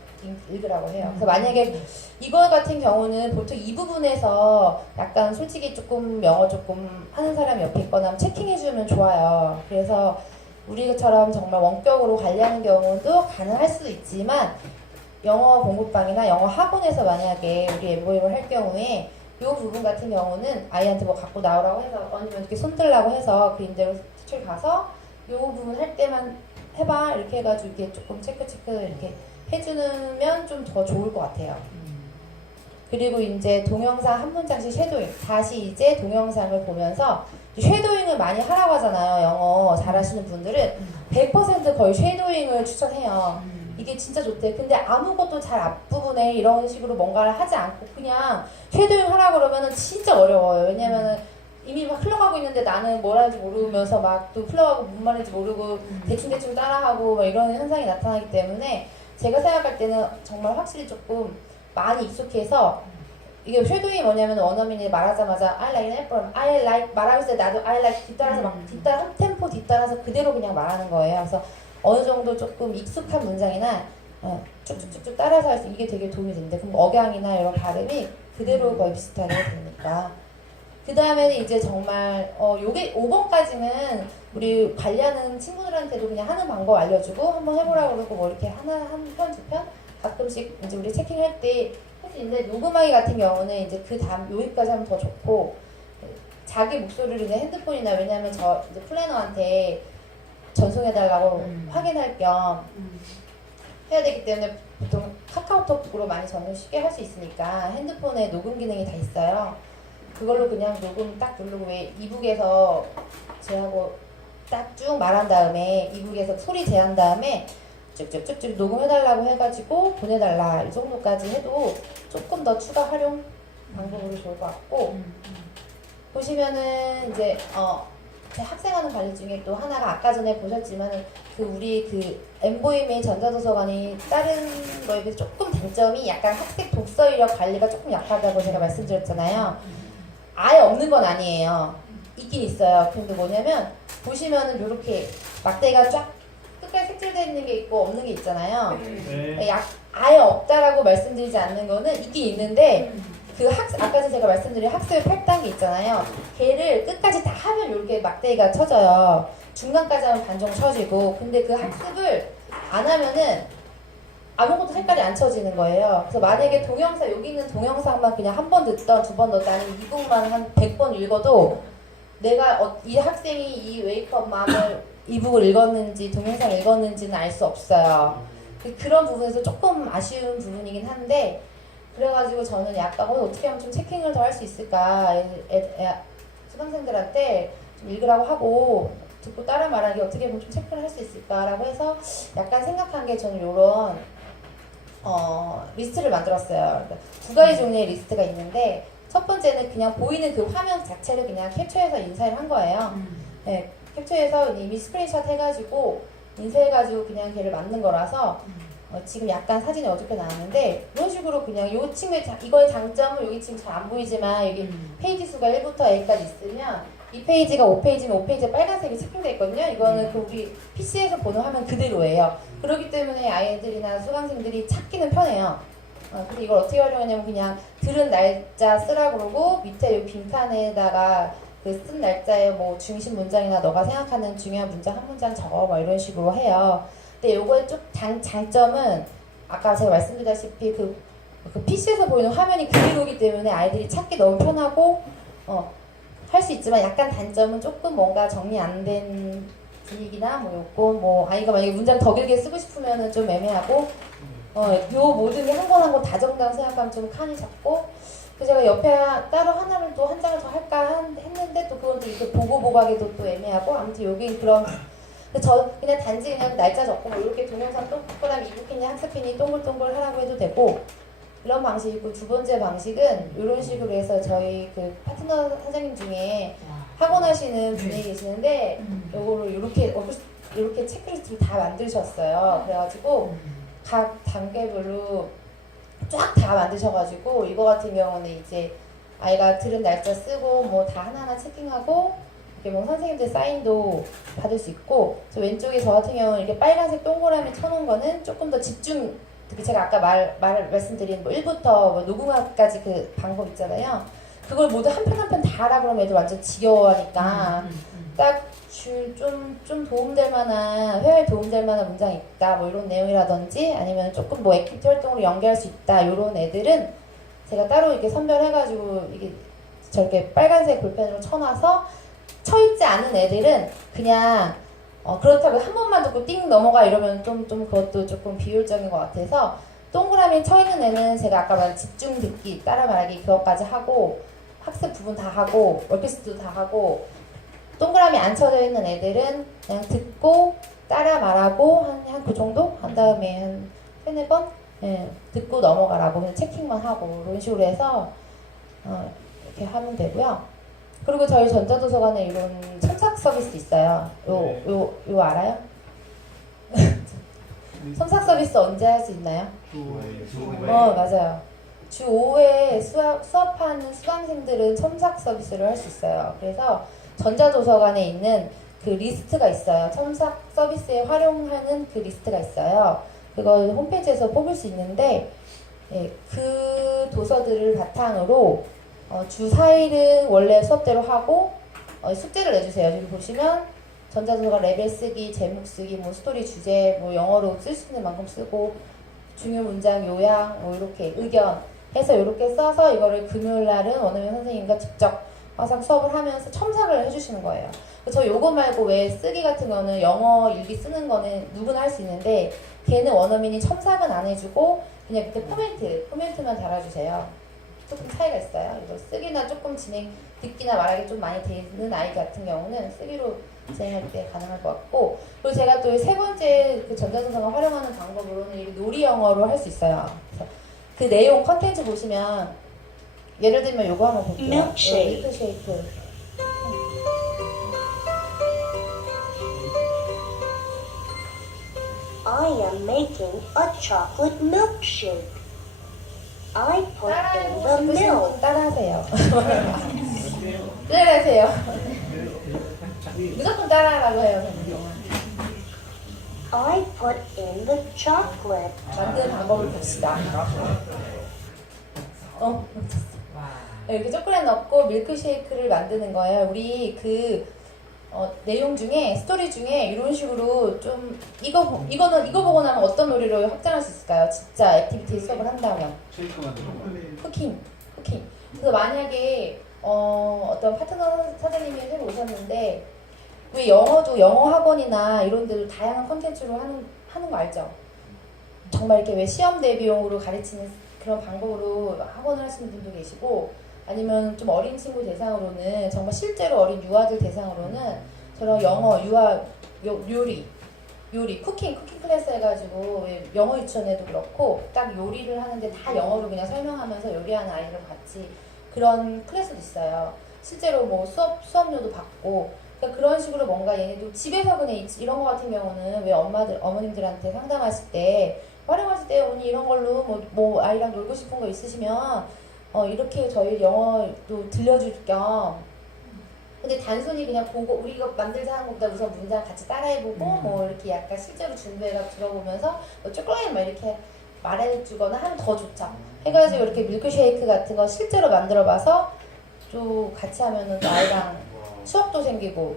읽으라고 해요. 그래서 만약에 이거 같은 경우는 보통 이 부분에서 약간 솔직히 조금 영어 조금 하는 사람이 옆에 있거나 하면 체킹해주면 좋아요. 그래서 우리처럼 정말 원격으로 관리하는 경우도 가능할 수도 있지만 영어 공부방이나 영어 학원에서 만약에 우리 엠보임을 할 경우에 이 부분 같은 경우는 아이한테 뭐 갖고 나오라고 해서 아니면 이렇게 손들라고 해서 그 임대로 수출 가서 이 부분 할 때만 해봐 이렇게 해가지고 이렇게 조금 체크 이렇게 해주면 좀 더 좋을 것 같아요. 그리고 이제 동영상 한 문장씩 쉐도잉 다시 이제 동영상을 보면서 쉐도잉을 많이 하라고 하잖아요. 영어 잘하시는 분들은 100% 거의 쉐도잉을 추천해요. 이게 진짜 좋대. 근데 아무것도 잘 앞부분에 이런 식으로 뭔가를 하지 않고 그냥 쉐도잉 하라고 그러면은 진짜 어려워요. 왜냐면은 이미 막 흘러가고 있는데 나는 뭘 하는지 모르면서 막 또 흘러가고 뭔 말인지 모르고 대충 따라하고 막 이런 현상이 나타나기 때문에 제가 생각할 때는 정말 확실히 조금 많이 익숙해서 이게 쉐도잉이 뭐냐면 원어민이 말하자마자 I like an apple, I like 말하고 있을 때 나도 I like 뒤따라서 막 한 템포 뒤따라서 그대로 그냥 말하는 거예요. 그래서 어느 정도 조금 익숙한 문장이나 쭉쭉쭉쭉 따라서 할 수 이게 되게 도움이 된대. 그럼 억양이나 이런 발음이 그대로 거의 비슷하게 되니까. 그 다음에는 이제 정말 요게 5번까지는 우리 관리하는 친구들한테도 그냥 하는 방법 알려주고 한번 해보라고 그러고 뭐 이렇게 한 편, 2편 가끔씩 이제 우리 체킹할 때 할 수 있는데 녹음하기 같은 경우는 이제 그 다음 여기까지 하면 더 좋고 자기 목소리를 이제 핸드폰이나 왜냐면 저 이제 플래너한테 전송해달라고 확인할 겸 해야 되기 때문에 보통 카카오톡으로 많이 전송쉽게 할 수 있으니까 핸드폰에 녹음 기능이 다 있어요. 그걸로 그냥 녹음 딱 누르고 왜 이북에서 제하고 딱 쭉 말한 다음에 이북에서 소리 제한 다음에 쭉쭉쭉쭉 녹음해달라고 해가지고 보내달라 이 정도까지 해도 조금 더 추가 활용 방법으로 좋을 것 같고 보시면은 이제 제 학생하는 관리 중에 또 하나가 아까 전에 보셨지만은 그 우리 그 엠보이메 전자도서관이 다른 거에 비해서 조금 단점이 약간 학생 독서 이력 관리가 조금 약하다고 제가 말씀드렸잖아요. 아예 없는 건 아니에요. 있긴 있어요. 근데 뭐냐면 보시면은 이렇게 막대가 쫙 끝까지 색칠되어 있는 게 있고 없는 게 있잖아요. 아예 없다라고 말씀드리지 않는 거는 있긴 있는데 그 아까 제가 말씀드린 학습의 8단계 있잖아요. 걔를 끝까지 다 하면 이렇게 막대기가 쳐져요. 중간까지 하면 반 정도 쳐지고 근데 그 학습을 안 하면은 아무것도 색깔이 안 쳐지는 거예요. 그래서 만약에 동영상 여기 있는 동영상만 그냥 한 번 듣던 2번 듣던 아니면 이북만 한 100번 읽어도 내가 이 학생이 이 웨이크업 맘을 이북을 읽었는지 동영상을 읽었는지는 알 수 없어요. 그런 부분에서 조금 아쉬운 부분이긴 한데 그래가지고 저는 약간 어떻게 하면 좀 체킹을 더 할 수 있을까 수강생들한테 좀 읽으라고 하고 듣고 따라 말하는 게 어떻게 보면 좀 체크를 할 수 있을까라고 해서 약간 생각한 게 저는 요런 리스트를 만들었어요. 그러니까 두 가지 종류의 리스트가 있는데 첫 번째는 그냥 보이는 그 화면 자체를 그냥 캡처해서 인쇄를 한 거예요. 네, capture해서 이미 스크린샷 해가지고 인쇄해가지고 그냥 걔를 만든 거라서 지금 약간 사진이 어둡게 나왔는데 이런 식으로 그냥 요 친구의 이거의 장점은 여기 지금 잘 안 보이지만 여기 페이지 수가 1부터 A까지 있으면 이 페이지가 5페이지면 5페이지에 빨간색이 체킹되어 있거든요. 이거는 그 우리 PC에서 보는 화면 그대로예요. 그렇기 때문에 아이들이나 수강생들이 찾기는 편해요. 근데 이걸 어떻게 활용하냐면 그냥 들은 날짜 쓰라 그러고 밑에 이 빈칸에다가 그 쓴 날짜에 뭐 중심 문장이나 너가 생각하는 중요한 문장 한 문장 적어 뭐 이런 식으로 해요. 근데 요거의 좀 장점은 아까 제가 말씀드렸다시피 그 PC에서 보이는 화면이 그대로기 때문에 아이들이 찾기 너무 편하고 할 수 있지만 약간 단점은 조금 뭔가 정리 안 된 분위기나 뭐 요거 뭐 아이가 만약에 문장 더 길게 쓰고 싶으면은 좀 애매하고 요 모든 게 한 권 한 권 다 적는다고 생각하면 좀 칸이 작고 그래서 제가 옆에 따로 하나를 또 한 장을 더 할까 했는데 또 그건 또 이렇게 보고 하기도 또 애매하고 아무튼 여기 그런 근데 저 그냥 단지 그냥 날짜 적고 뭐 이렇게 동영상 그다음에 이북이니 학습이니 동글동글 하라고 해도 되고 이런 방식이고 두 번째 방식은 이런 식으로 해서 저희 그 파트너 사장님 중에 학원 하시는 분이 계시는데 요거를 이렇게 체크리스트를 다 만드셨어요. 그래가지고 각 단계별로 쫙 다 만드셔가지고 이거 같은 경우는 이제 아이가 들은 날짜 쓰고 뭐 다 하나하나 체킹하고 이렇게 뭐 선생님들 사인도 받을 수 있고 저 왼쪽에 저 같은 경우는 이렇게 빨간색 동그라미 쳐놓은 거는 조금 더 집중 특히 제가 아까 말씀드린 뭐 1부터 뭐 녹음까지 그 방법 있잖아요. 그걸 모두 한 편 한 편 다 하라 그러면 애들 완전 지겨워하니까 딱 좀 도움될 만한 회화에 도움될 만한 문장이 있다 뭐 이런 내용이라든지 아니면 조금 뭐 액티비티 활동으로 연결할 수 있다 이런 애들은 제가 따로 이렇게 선별해가지고 이게 저렇게 빨간색 볼펜으로 쳐놔서 쳐있지 않은 애들은 그냥 그렇다고 한 번만 듣고 띵 넘어가 이러면 좀 그것도 조금 비효율적인 것 같아서 동그라미 쳐있는 애는 제가 아까 말한 집중 듣기 따라 말하기 그것까지 하고 학습 부분 다 하고 워크시트도 다 하고 동그라미 안 쳐져 있는 애들은 그냥 듣고 따라 말하고 한 그 정도 한 다음에 한 3-4번 듣고 넘어가라고 그냥 체킹만 하고 이런 식으로 해서 이렇게 하면 되고요. 그리고 저희 전자도서관에 이런 첨삭 서비스 있어요. 요 알아요? 첨삭 서비스 언제 할 수 있나요? 맞아요. 주 5회 수업하는 수강생들은 첨삭 서비스를 할 수 있어요. 그래서 전자도서관에 있는 그 리스트가 있어요. 첨삭 서비스에 활용하는 그 리스트가 있어요. 그걸 홈페이지에서 뽑을 수 있는데 그 도서들을 바탕으로 주 4일은 원래 수업대로 하고 숙제를 내주세요. 여기 보시면 전자도서관 레벨 쓰기, 제목 쓰기, 뭐 스토리 주제, 뭐 영어로 쓸 수 있는 만큼 쓰고 중요 문장 요약, 뭐 이렇게 의견 해서 이렇게 써서 이거를 금요일 날은 원어민 선생님과 직접 와서 수업을 하면서 첨삭을 해주시는 거예요. 저 요거 말고 왜 쓰기 같은 거는 영어 일기 쓰는 거는 누구나 할 수 있는데 걔는 원어민이 첨삭은 안 해주고 그냥 밑에 코멘트만 달아주세요. 조금 차이가 있어요. 이거 쓰기나 조금 듣기나 말하기 좀 많이 되는 아이 같은 경우는 쓰기로 진행할 때 가능할 것 같고 그리고 제가 또 세 번째 그 전자도서관 활용하는 방법으로는 이 놀이 영어로 할 수 있어요. 그래서 그 내용 컨텐츠 보시면 예를 들면 요거 한번 볼게요. 밀크쉐이크. I am making a chocolate milkshake. I put in the 따라해보고 싶으신 milk. 분 따라하세요. 따라하세요. 무조건 따라하라고 해요. I put in the chocolate. 만드는 방법을 봅시다. 이렇게 초콜릿 넣고 밀크쉐이크를 만드는 거예요. 우리 내용 중에 스토리 중에 이런 식으로 좀 이거 보고 나면 어떤 놀이로 확장할 수 있을까요? 진짜 액티비티 수업을 한다면 쿠킹. 그래서 만약에 어떤 파트너 사장님이 새로 오셨는데 왜 영어도 영어 학원이나 이런 데도 다양한 콘텐츠로 하는 거 알죠? 정말 이렇게 왜 시험 대비용으로 가르치는 그런 방법으로 학원을 하시는 분도 계시고 아니면 좀 어린 친구 대상으로는 정말 실제로 어린 유아들 대상으로는 저런 영어, 유아, 요리, 쿠킹 클래스 해가지고 영어 유치원에도 그렇고 딱 요리를 하는데 다 영어로 그냥 설명하면서 요리하는 아이들 같이 그런 클래스도 있어요. 실제로 뭐 수업료도 받고 그러니까 그런 식으로 뭔가 얘네도 집에서 그냥 이런 거 같은 경우는 왜 어머님들한테 상담하실 때 활용하실 때 언니 이런 걸로 뭐 아이랑 놀고 싶은 거 있으시면 이렇게 저희 영어도 들려줄 겸 근데 단순히 그냥 보고 우리가 만들자 하는 것보다 우선 문장 같이 따라해보고 뭐 이렇게 약간 실제로 준비해가 들어보면서 뭐 초콜릿 막 이렇게 말해주거나 하면 더 좋죠. 해가지고 이렇게 밀크쉐이크 같은 거 실제로 만들어봐서 또 같이 하면은 또 아이랑 추억도 생기고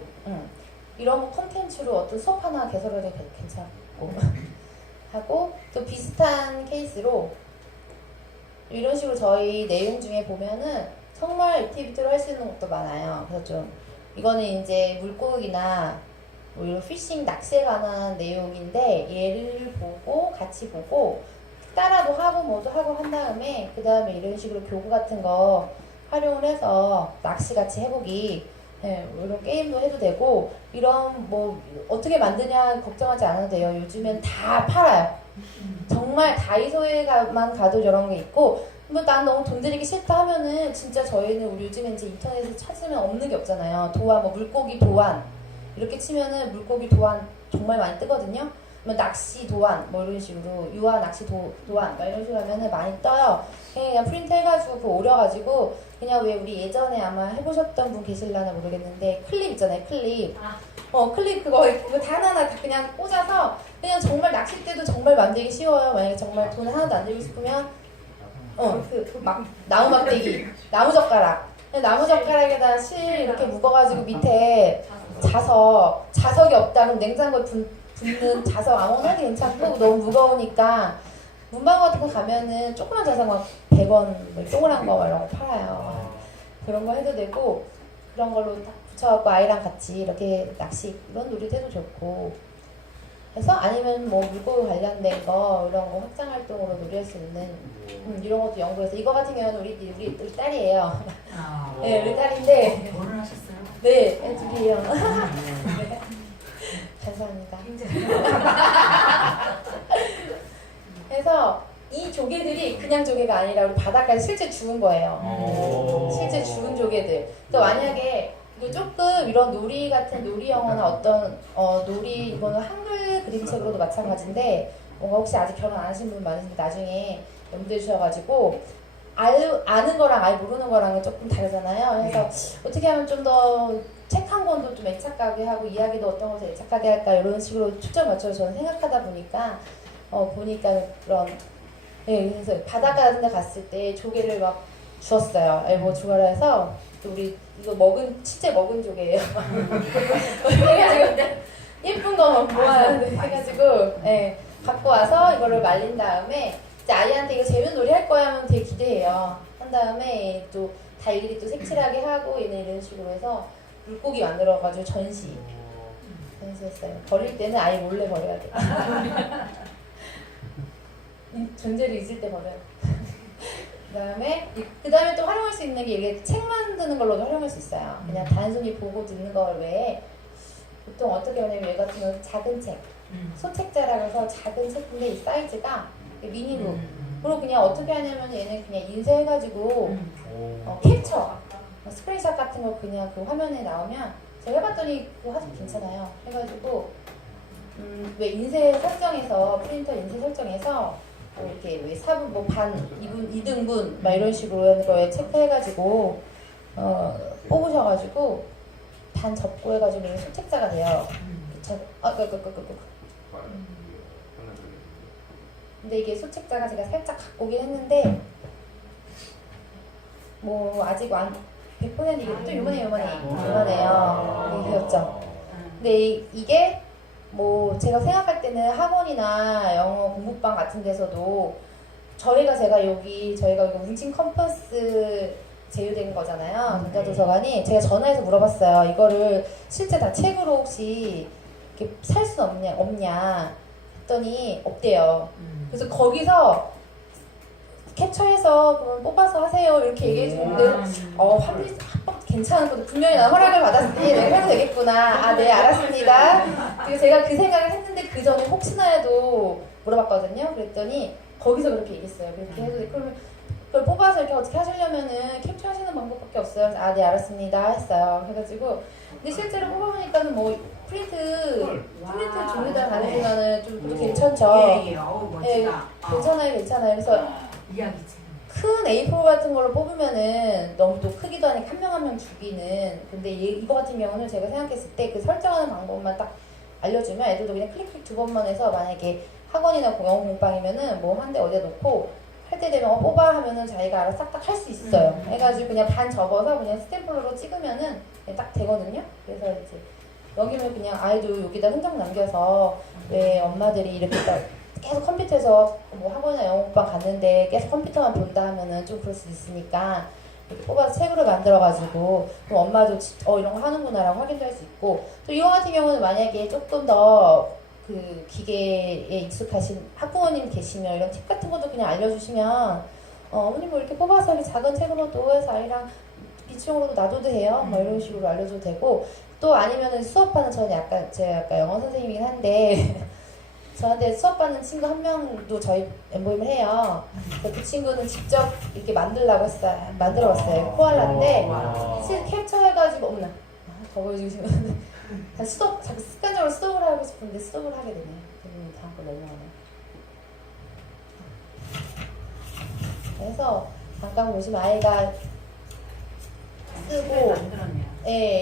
이런 콘텐츠로 어떤 수업 하나 개설해도 괜찮고 하고 또 비슷한 케이스로 이런 식으로 저희 내용 중에 보면은 정말 액티비티로 할 수 있는 것도 많아요. 그래서 좀 이거는 이제 물고기나 뭐 이런 피싱 낚시에 관한 내용인데 얘를 보고 같이 보고 따라도 하고 뭐도 하고 한 다음에 그 다음에 이런 식으로 교구 같은 거 활용을 해서 낚시 같이 해보기 이런 게임도 해도 되고 이런 뭐 어떻게 만드냐 걱정하지 않아도 돼요. 요즘엔 다 팔아요. 정말 다이소에만 가도 저런 게 있고 뭐 난 너무 돈 들이기 싫다 하면은 진짜 저희는 우리 요즘에 이제 인터넷에 찾으면 없는 게 없잖아요. 도안 뭐 물고기 도안 이렇게 치면은 물고기 도안 정말 많이 뜨거든요. 뭐 낚시 도안 뭐 이런 식으로 유아 낚시 도안 막 이런 식으로 하면은 많이 떠요. 그냥 프린트 해가지고 그거 오려가지고 그냥 왜 우리 예전에 아마 해보셨던 분 계실라나 모르겠는데 클립 있잖아요. 클립 클립 그거 다 하나하나 다 그냥 꽂아서 그냥 정말 낚싯대도 정말 만들기 쉬워요. 만약에 정말 돈 하나도 안 들고 싶으면 막 나무 막대기, 나무 젓가락에다 실 이렇게 묶어가지고 밑에 자석이 없다 그럼 냉장고에 붙는 자석 아무거나 해도 괜찮고 너무 무거우니까 문방구 같은 거 가면은 조그만 자석 막 100원 뭐 동그란 거 이런 거 팔아요. 그런 거 해도 되고 그런 걸로 딱 붙여갖고 아이랑 같이 이렇게 낚시 이런 놀이도 해도 좋고 그래서 아니면 뭐 물고기 관련된 거 이런 거 확장 활동으로 놀이할 수 있는 이런 것도 연구해서 이거 같은 경우는 우리 딸이에요. 네, 우리 딸인데 결혼하셨어요? 네, 둘이에요. 네. 감사합니다. 그래서 이 조개들이 그냥 조개가 아니라 우리 바닷가에 실제 죽은 거예요. 실제 죽은 조개들. 또 만약에 이거 조금 이런 놀이 같은 놀이 영어나 어떤 놀이 이거는 한글 그림책으로도 마찬가지인데 뭔가 혹시 아직 결혼 안 하신 분 많으신데 나중에 염두에 주셔가지고 아는 거랑 아예 모르는 거랑은 조금 다르잖아요. 그래서 어떻게 하면 좀 더 책 한 권도 좀 애착 가게 하고 이야기도 어떤 것을 애착 가게 할까 이런 식으로 초점 맞춰서 저는 생각하다 보니까 그런 그래서 바닷가 같은 데 갔을 때 조개를 막 주었어요. 뭐 주거라 해서 우리 이거 실제 먹은 조개예요. 해가지고 예쁜 거만 모아가지고 갖고 와서 이거를 말린 다음에 이제 아이한테 이거 재밌는 놀이 할 거야 하면 되게 기대해요. 한 다음에 또 다 일일이 또 색칠하게 하고 얘는 이런 식으로 해서 물고기 만들어가지고 전시했어요. 버릴 때는 아예 몰래 버려야 돼. 존재를 잊을 때 버려요. 그 다음에 또 활용할 수 있는 게 이게 책 만드는 걸로도 활용할 수 있어요. 그냥 단순히 보고 듣는 거 외에 보통 어떻게 하냐면 얘 같은 경우는 작은 책, 소책자라고 해서 작은 책인데 이 사이즈가 미니로 그리고 그냥 어떻게 하냐면 얘는 그냥 인쇄해가지고 캡처, 스크린샷 같은 거 그냥 그 화면에 나오면 제가 해봤더니 그거 아주 괜찮아요. 해가지고 왜 인쇄 설정에서 프린터 인쇄 설정에서 이렇게 왜 4분 뭐 반 2등분 막 이런 식으로 하는 거에 체크해가지고 뽑으셔가지고 단 접고해가지고 소책자가 돼요. 근데 이게 소책자가 제가 살짝 갖고 오긴 했는데 뭐 아직 100% 이게 또 요만해요. 이게였죠. 근데 이게 뭐 제가 생각할 때는 학원이나 영어 공부방 같은 데서도 저희가 여기 웅진 캠퍼스 제휴된 거잖아요. 전자도서관이 제가 전화해서 물어봤어요. 이거를 실제 다 책으로 혹시 이렇게 살 수는 없냐 했더니 없대요. 그래서 거기서 캡처해서 그러면 뽑아서 하세요 이렇게 얘기해주는데 한번 괜찮은 분명히 나 허락을 받았으니 내가 해도 되겠구나. 아, 네, 알았습니다. 그리고 제가 그 생각을 했는데 그 전에 혹시나라도 물어봤거든요. 그랬더니 거기서 그렇게 얘기했어요. 그렇게 해도 돼. 그러면 그걸 뽑아서 이렇게 어떻게 하시려면은 캡처하시는 방법밖에 없어요. 그래서 아, 네, 알았습니다 했어요. 그래가지고 근데 실제로 뽑아보니까는 뭐 프린트 종류 다 다르지만은 좀 괜찮죠. 예. 어우, 멋지다. 괜찮아요. 그래서 이야기지. 큰 A4 같은 걸로 뽑으면은 너무 또 크기도 하니 한 명 한 명 주기는 근데 이거 같은 경우는 제가 생각했을 때 그 설정하는 방법만 딱 알려주면 애들도 그냥 클릭 두 번만 해서 만약에 학원이나 영어 공방이면은 뭐 한 대 어디다 놓고 할 때 되면 뽑아 하면은 자기가 알아서 싹딱 할 수 있어요. 해가지고 그냥 반 접어서 그냥 스탬플러로 찍으면은 그냥 딱 되거든요. 그래서 이제 여기는 그냥 아이도 여기다 흔적 남겨서 왜 엄마들이 이렇게 딱 계속 컴퓨터에서 뭐 학원이나 영어 공방 갔는데 계속 컴퓨터만 본다 하면은 좀 그럴 수 있으니까 이렇게 뽑아서 책으로 만들어가지고 그럼 엄마도 이런 거 하는구나라고 확인도 할 수 있고 또 이거 같은 경우는 만약에 조금 더 그 기계에 익숙하신 학부모님 계시면 이런 팁 같은 것도 그냥 알려주시면 어머니 뭐 이렇게 뽑아서 이렇게 작은 책으로도 해서 아이랑 비치용으로도 놔둬도 돼요. 뭐 이런 식으로 알려줘도 되고 또 아니면은 수업하는 저는 제가 약간 영어 선생님이긴 한데 저한테 수업받는 친구 한 명도 저희 엠보임을 해요. 그 친구는 직접 이렇게 만들어봤어요. 코알라인데 실 캡처해가지고 어머나 더 보여주시면 자꾸 습관적으로 스톱을 하고 싶은데 스톱을 하게 되네요. 그러면 다음 거 넘어가네요. 그래서 잠깐 보시면 아이가 쓰고 만들었네요.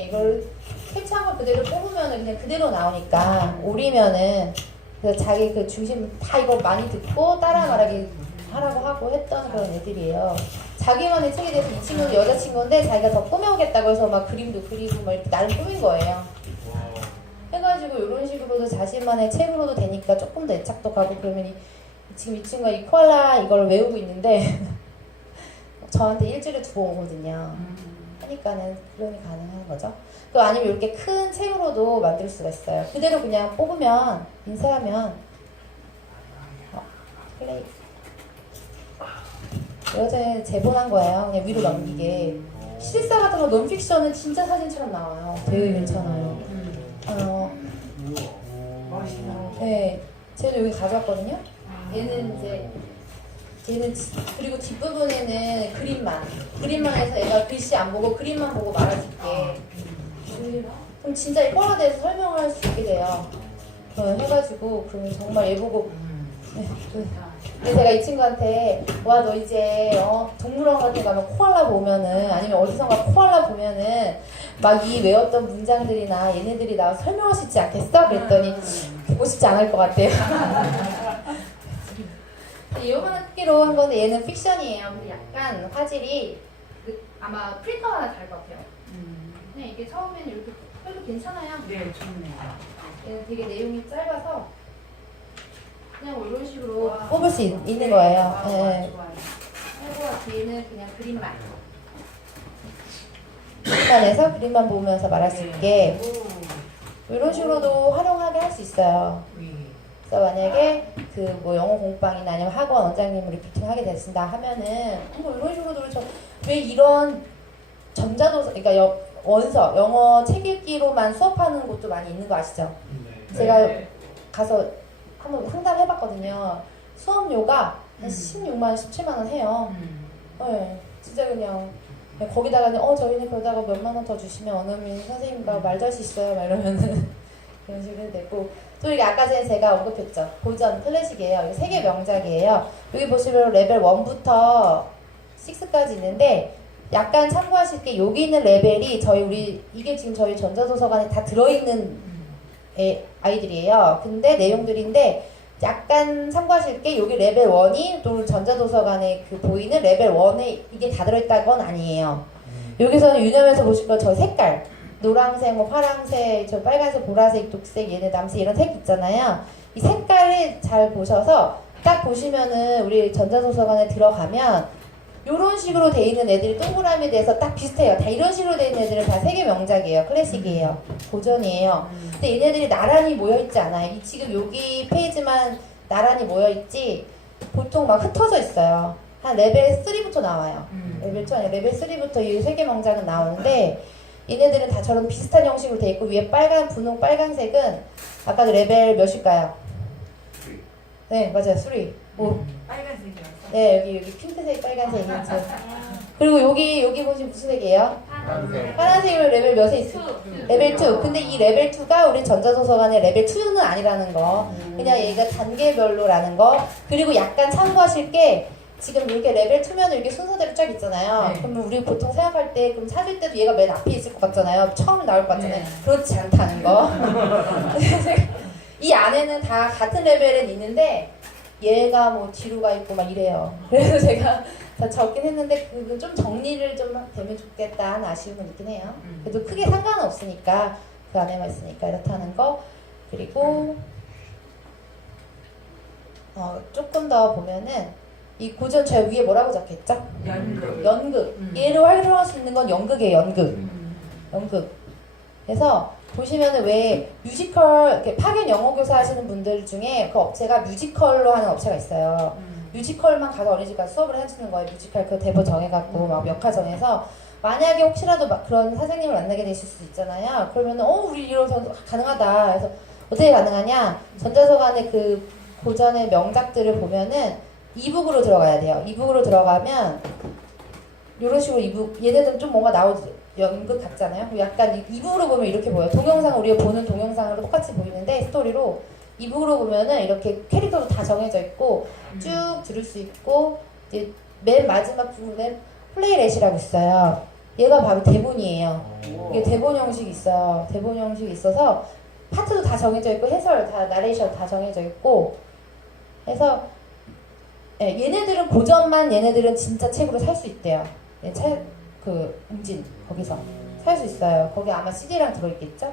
이걸 캡처한 걸 그대로 뽑으면 그냥 그대로 나오니까 오리면은 그래서 자기 그 중심 다 이거 많이 듣고 따라 말하기 하라고 하고 했던 그런 애들이에요. 자기만의 책에 대해서 이 친구는 여자친구인데 자기가 더 꾸며오겠다고 해서 막 그림도 그리고 막 이렇게 나름 꾸민 거예요. 해가지고 이런 식으로도 자신만의 책으로도 되니까 조금 더 애착도 가고 그러면 지금 이 친구가 이 코알라 이걸 외우고 있는데 저한테 일주일에 2번 오거든요. 하니까는 그러니 가능한 거죠. 또 아니면 이렇게 큰 책으로도 만들 수가 있어요. 그대로 그냥 뽑으면 인쇄하면 플레이 어제 제본한 거예요. 그냥 위로 넘기게. 실사 같은 거 논픽션은 진짜 사진처럼 나와요. 되게 괜찮아요. 멋있다. 네, 쟤도 여기 가져왔거든요. 얘는 그리고 뒷부분에는 그림만 해서 얘가 글씨 안 보고 그림만 보고 말할 수 있게. 그럼 진짜 이 꼴에 대해서 설명을 할 수 있게 돼요. 해가지고 그러면 정말 얘 보고 근데 제가 이 친구한테 와 너 이제 동물원 같은 데 가면 코알라 보면은 아니면 어디선가 코알라 보면은 막 이 외웠던 문장들이나 얘네들이 나와서 설명할 수 있지 않겠어? 그랬더니 보고 싶지 않을 것 같대요. 이거만한 크기로 한 건데 얘는 픽션이에요. 약간 화질이 아마 프린터마다 다를 것 같아요. 그냥 이게 처음에는 이렇게 해도 괜찮아요. 네, 좋네요. 얘는 되게 내용이 짧아서 그냥 뭐 이런 식으로 뽑을 수 있는 거예요. 네. 그리고 뒤에는 그냥 그림만. 그래서 그림만 보면서 말할 수 있게 이런 식으로도 활용하게 할 수 있어요. 그래서 만약에 그 뭐 영어 공방이나 아니면 학원 원장님을 리피팅하게 되신다 하면은 뭐 이런 식으로도 왜 이런 전자도서 그러니까 원서 영어 책 읽기로만 수업하는 곳도 많이 있는 거 아시죠? 제가 가서 한번 상담해봤거든요. 수업료가 한 16만 원, 17만 원 해요. 네, 진짜 그냥 거기다가 저희는 그러다가 몇만 원 더 주시면 원어민 선생님과 말도 할 수 있어요. 막 이러면은 그런 식으로 해도 되고 또 이게 아까 전에 제가 언급했죠. 고전 클래식이에요. 이게 세계 명작이에요. 여기 보시면 레벨 1부터 6까지 있는데 약간 참고하실 게 여기 있는 레벨이 이게 지금 저희 전자도서관에 다 들어있는 아이들이에요. 근데 내용들인데 약간 참고하실 게 여기 레벨 1이 또 전자도서관에 그 보이는 레벨 1에 이게 다 들어있다는 건 아니에요. 여기서는 유념해서 보실 건 저 색깔 노란색, 뭐 파란색, 저 빨간색, 보라색, 녹색, 얘네 남색 이런 색 있잖아요. 이 색깔을 잘 보셔서 딱 보시면은 우리 전자도서관에 들어가면 이런 식으로 돼 있는 애들이 동그라미에 대해서 딱 비슷해요. 다 이런 식으로 돼 있는 애들은 다 세계 명작이에요. 클래식이에요. 고전이에요. 근데 얘네들이 나란히 모여있지 않아요. 지금 여기 페이지만 나란히 모여있지 보통 막 흩어져 있어요. 한 레벨 3부터 나와요. 음. 레벨 2 아니라 레벨 3부터 이 세 개 명작은 나오는데 얘네들은 다 저런 비슷한 형식으로 돼 있고 위에 빨간 분홍 빨간색은 아까 그 레벨 몇일까요? 네 맞아요 3. 뭐 빨간색이었어. 네 여기 핑크색 빨간색 있죠. 그리고 여기 보시면 무슨 색이에요? 파란색으로 레벨 몇에 있어요? 레벨 2. 근데 이 레벨 2가 우리 전자도서관의 레벨 2는 아니라는 거. 그냥 얘가 단계별로라는 거. 그리고 약간 참고하실 게 지금 이렇게 레벨 2면 이렇게 순서대로 쫙 있잖아요. 네. 그러면 우리 보통 생각할 때 그럼 찾을 때도 얘가 맨 앞에 있을 것 같잖아요. 처음에 나올 것 같잖아요. 네. 그렇지 않다는 거. 이 안에는 다 같은 레벨은 있는데 얘가 뭐 뒤로 가 있고 막 이래요. 그래서 제가 다 적긴 했는데 그거 좀 정리를 좀 되면 좋겠다 하는 아쉬움은 있긴 해요. 그래도 크게 상관은 없으니까 그 안에만 있으니까 이렇다는 거. 그리고 조금 더 보면은 이 고전 저 위에 뭐라고 적혀있죠? 연극. 연극. 얘를 활용할 수 있는 건 연극이에요. 연극. 그래서 보시면은 왜 뮤지컬 이렇게 파견 영어 교사 하시는 분들 중에 그 업체가 뮤지컬로 하는 업체가 있어요. 뮤지컬만 가서 어린이집 가서 수업을 해주는 거예요. 뮤지컬 그 대본 정해갖고 막 역할 정해서 만약에 혹시라도 막 그런 선생님을 만나게 되실 수도 있잖아요. 그러면은 우리 이러서 가능하다. 그래서 어떻게 가능하냐? 전자서관의 그 고전의 명작들을 보면은 이북으로 들어가야 돼요. 이북으로 들어가면 이런 식으로 이북 얘네들은 좀 뭔가 나오지 연극 같잖아요. 약간 이북으로 보면 이렇게 보여요. 동영상 우리가 보는 동영상으로 똑같이 보이는데 스토리로 이북으로 보면은 이렇게 캐릭터도 다 정해져 있고 쭉 들을 수 있고 이제 맨 마지막 부분에 플레이렛이라고 있어요. 얘가 바로 대본이에요. 이게 대본 형식이 있어요. 대본 형식이 있어서 파트도 다 정해져 있고 해설 다 나레이션 다 정해져 있고 해서 네, 얘네들은 고전만 얘네들은 진짜 책으로 살 수 있대요. 네, 그 웅진 거기서 살 수 있어요. 거기 아마 CD랑 들어있겠죠?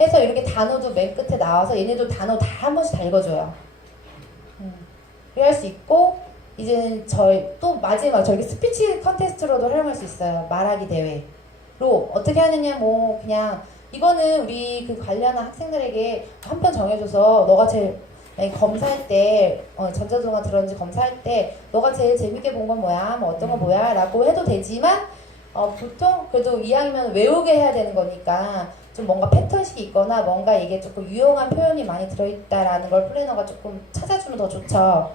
해서 이렇게 단어도 맨 끝에 나와서 얘네도 단어 다 한 번씩 다 읽어줘요. 그래 할 수 있고 이제는 저희 또 마지막 저기 스피치 컨테스트로도 활용할 수 있어요. 말하기 대회로 어떻게 하느냐 뭐 그냥 이거는 우리 그 관련한 학생들에게 한 편 정해줘서 너가 제일 검사할 때 전자동화 들었는지 검사할 때 너가 제일 재밌게 본 건 뭐야 뭐 어떤 건 뭐야 라고 해도 되지만 보통 그래도 이왕이면 외우게 해야 되는 거니까 좀 뭔가 패턴식이 있거나 뭔가 이게 조금 유용한 표현이 많이 들어있다라는 걸 플래너가 조금 찾아주면 더 좋죠.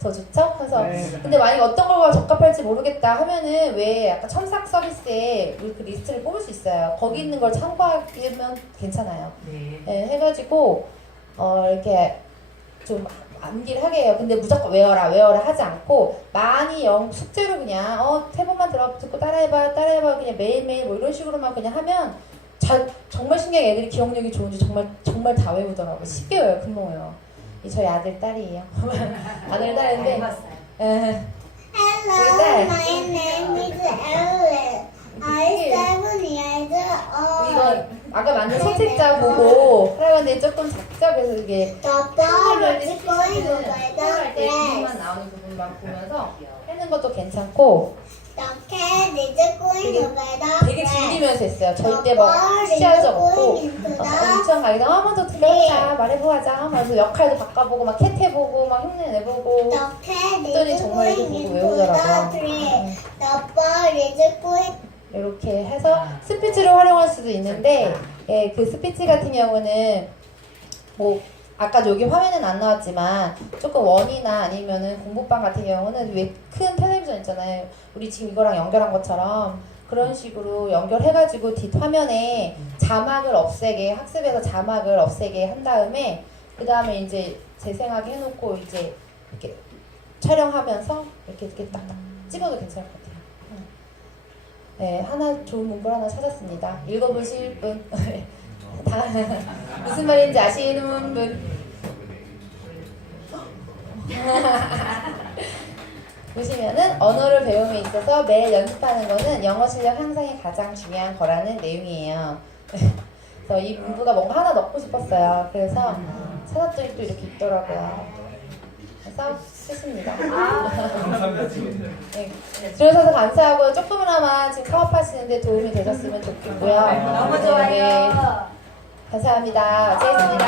더 좋죠? 그래서 근데 만약에 어떤 걸 적합할지 모르겠다 하면은 왜 약간 첨삭 서비스에 그 리스트를 뽑을 수 있어요. 거기 있는 걸 참고하면 괜찮아요. 네, 해가지고 이렇게 좀 암기를 하게 해요. 근데 무조건 외워라 하지 않고 많이 숙제로 그냥 세 번만 듣고 따라해봐 그냥 매일매일 뭐 이런 식으로만 그냥 하면 정말 신기하게 애들이 기억력이 좋은지 정말 다 외우더라고요. 쉽게 외워요. 금방 외워요. 이 저희 아들 딸이에요. 아들 딸인데 Hello, my name is Ellen. I'm 7 years old. 이거 아까 만든 소책자 보고 하려는데 조금 작죠? 그래서 이게 The ball 할 is going over the 때 grass. 부분만 나오는 부분만 보면서 하는 것도 괜찮고 The cat is going over the 되게 grass. 즐기면서 했어요. 절대 막 시할 적 없고 엄청 가기다 먼저 들어가자 말해보자 그래서 역할도 바꿔보고 막 캣 해보고 막 흉내 내보고 The cat 했더니 is 정말 이렇게 going 보고 into 외우더라고요. the tree. The ball is going. 이렇게 해서 스피치로 활용할 수도 있는데 예, 그 스피치 같은 경우는 뭐 아까 여기 화면은 안 나왔지만 조금 원이나 아니면은 공부방 같은 경우는 왜 큰 텔레비전 있잖아요. 우리 지금 이거랑 연결한 것처럼 그런 식으로 연결해가지고 뒷화면에 자막을 없애게 학습에서 자막을 없애게 한 다음에 그 다음에 이제 재생하게 해놓고 이제 이렇게 촬영하면서 이렇게 딱딱 찍어도 괜찮을 것 같아요. 네, 좋은 문구를 하나 찾았습니다. 읽어보실 분, 다 무슨 말인지 아시는 분. 보시면은 언어를 배움에 있어서 매일 연습하는 거는 영어 실력 향상에 가장 중요한 거라는 내용이에요. 그래서 이 문구가 뭔가 하나 넣고 싶었어요. 그래서 찾았더니 또 이렇게 있더라고요. 그래서 쓰십니다. 네, 들어주셔서 감사하고 조금이나마 지금 사업하시는데 도움이 되셨으면 좋겠고요. 너무 좋아요. 네, 감사합니다. 어쨌습니다.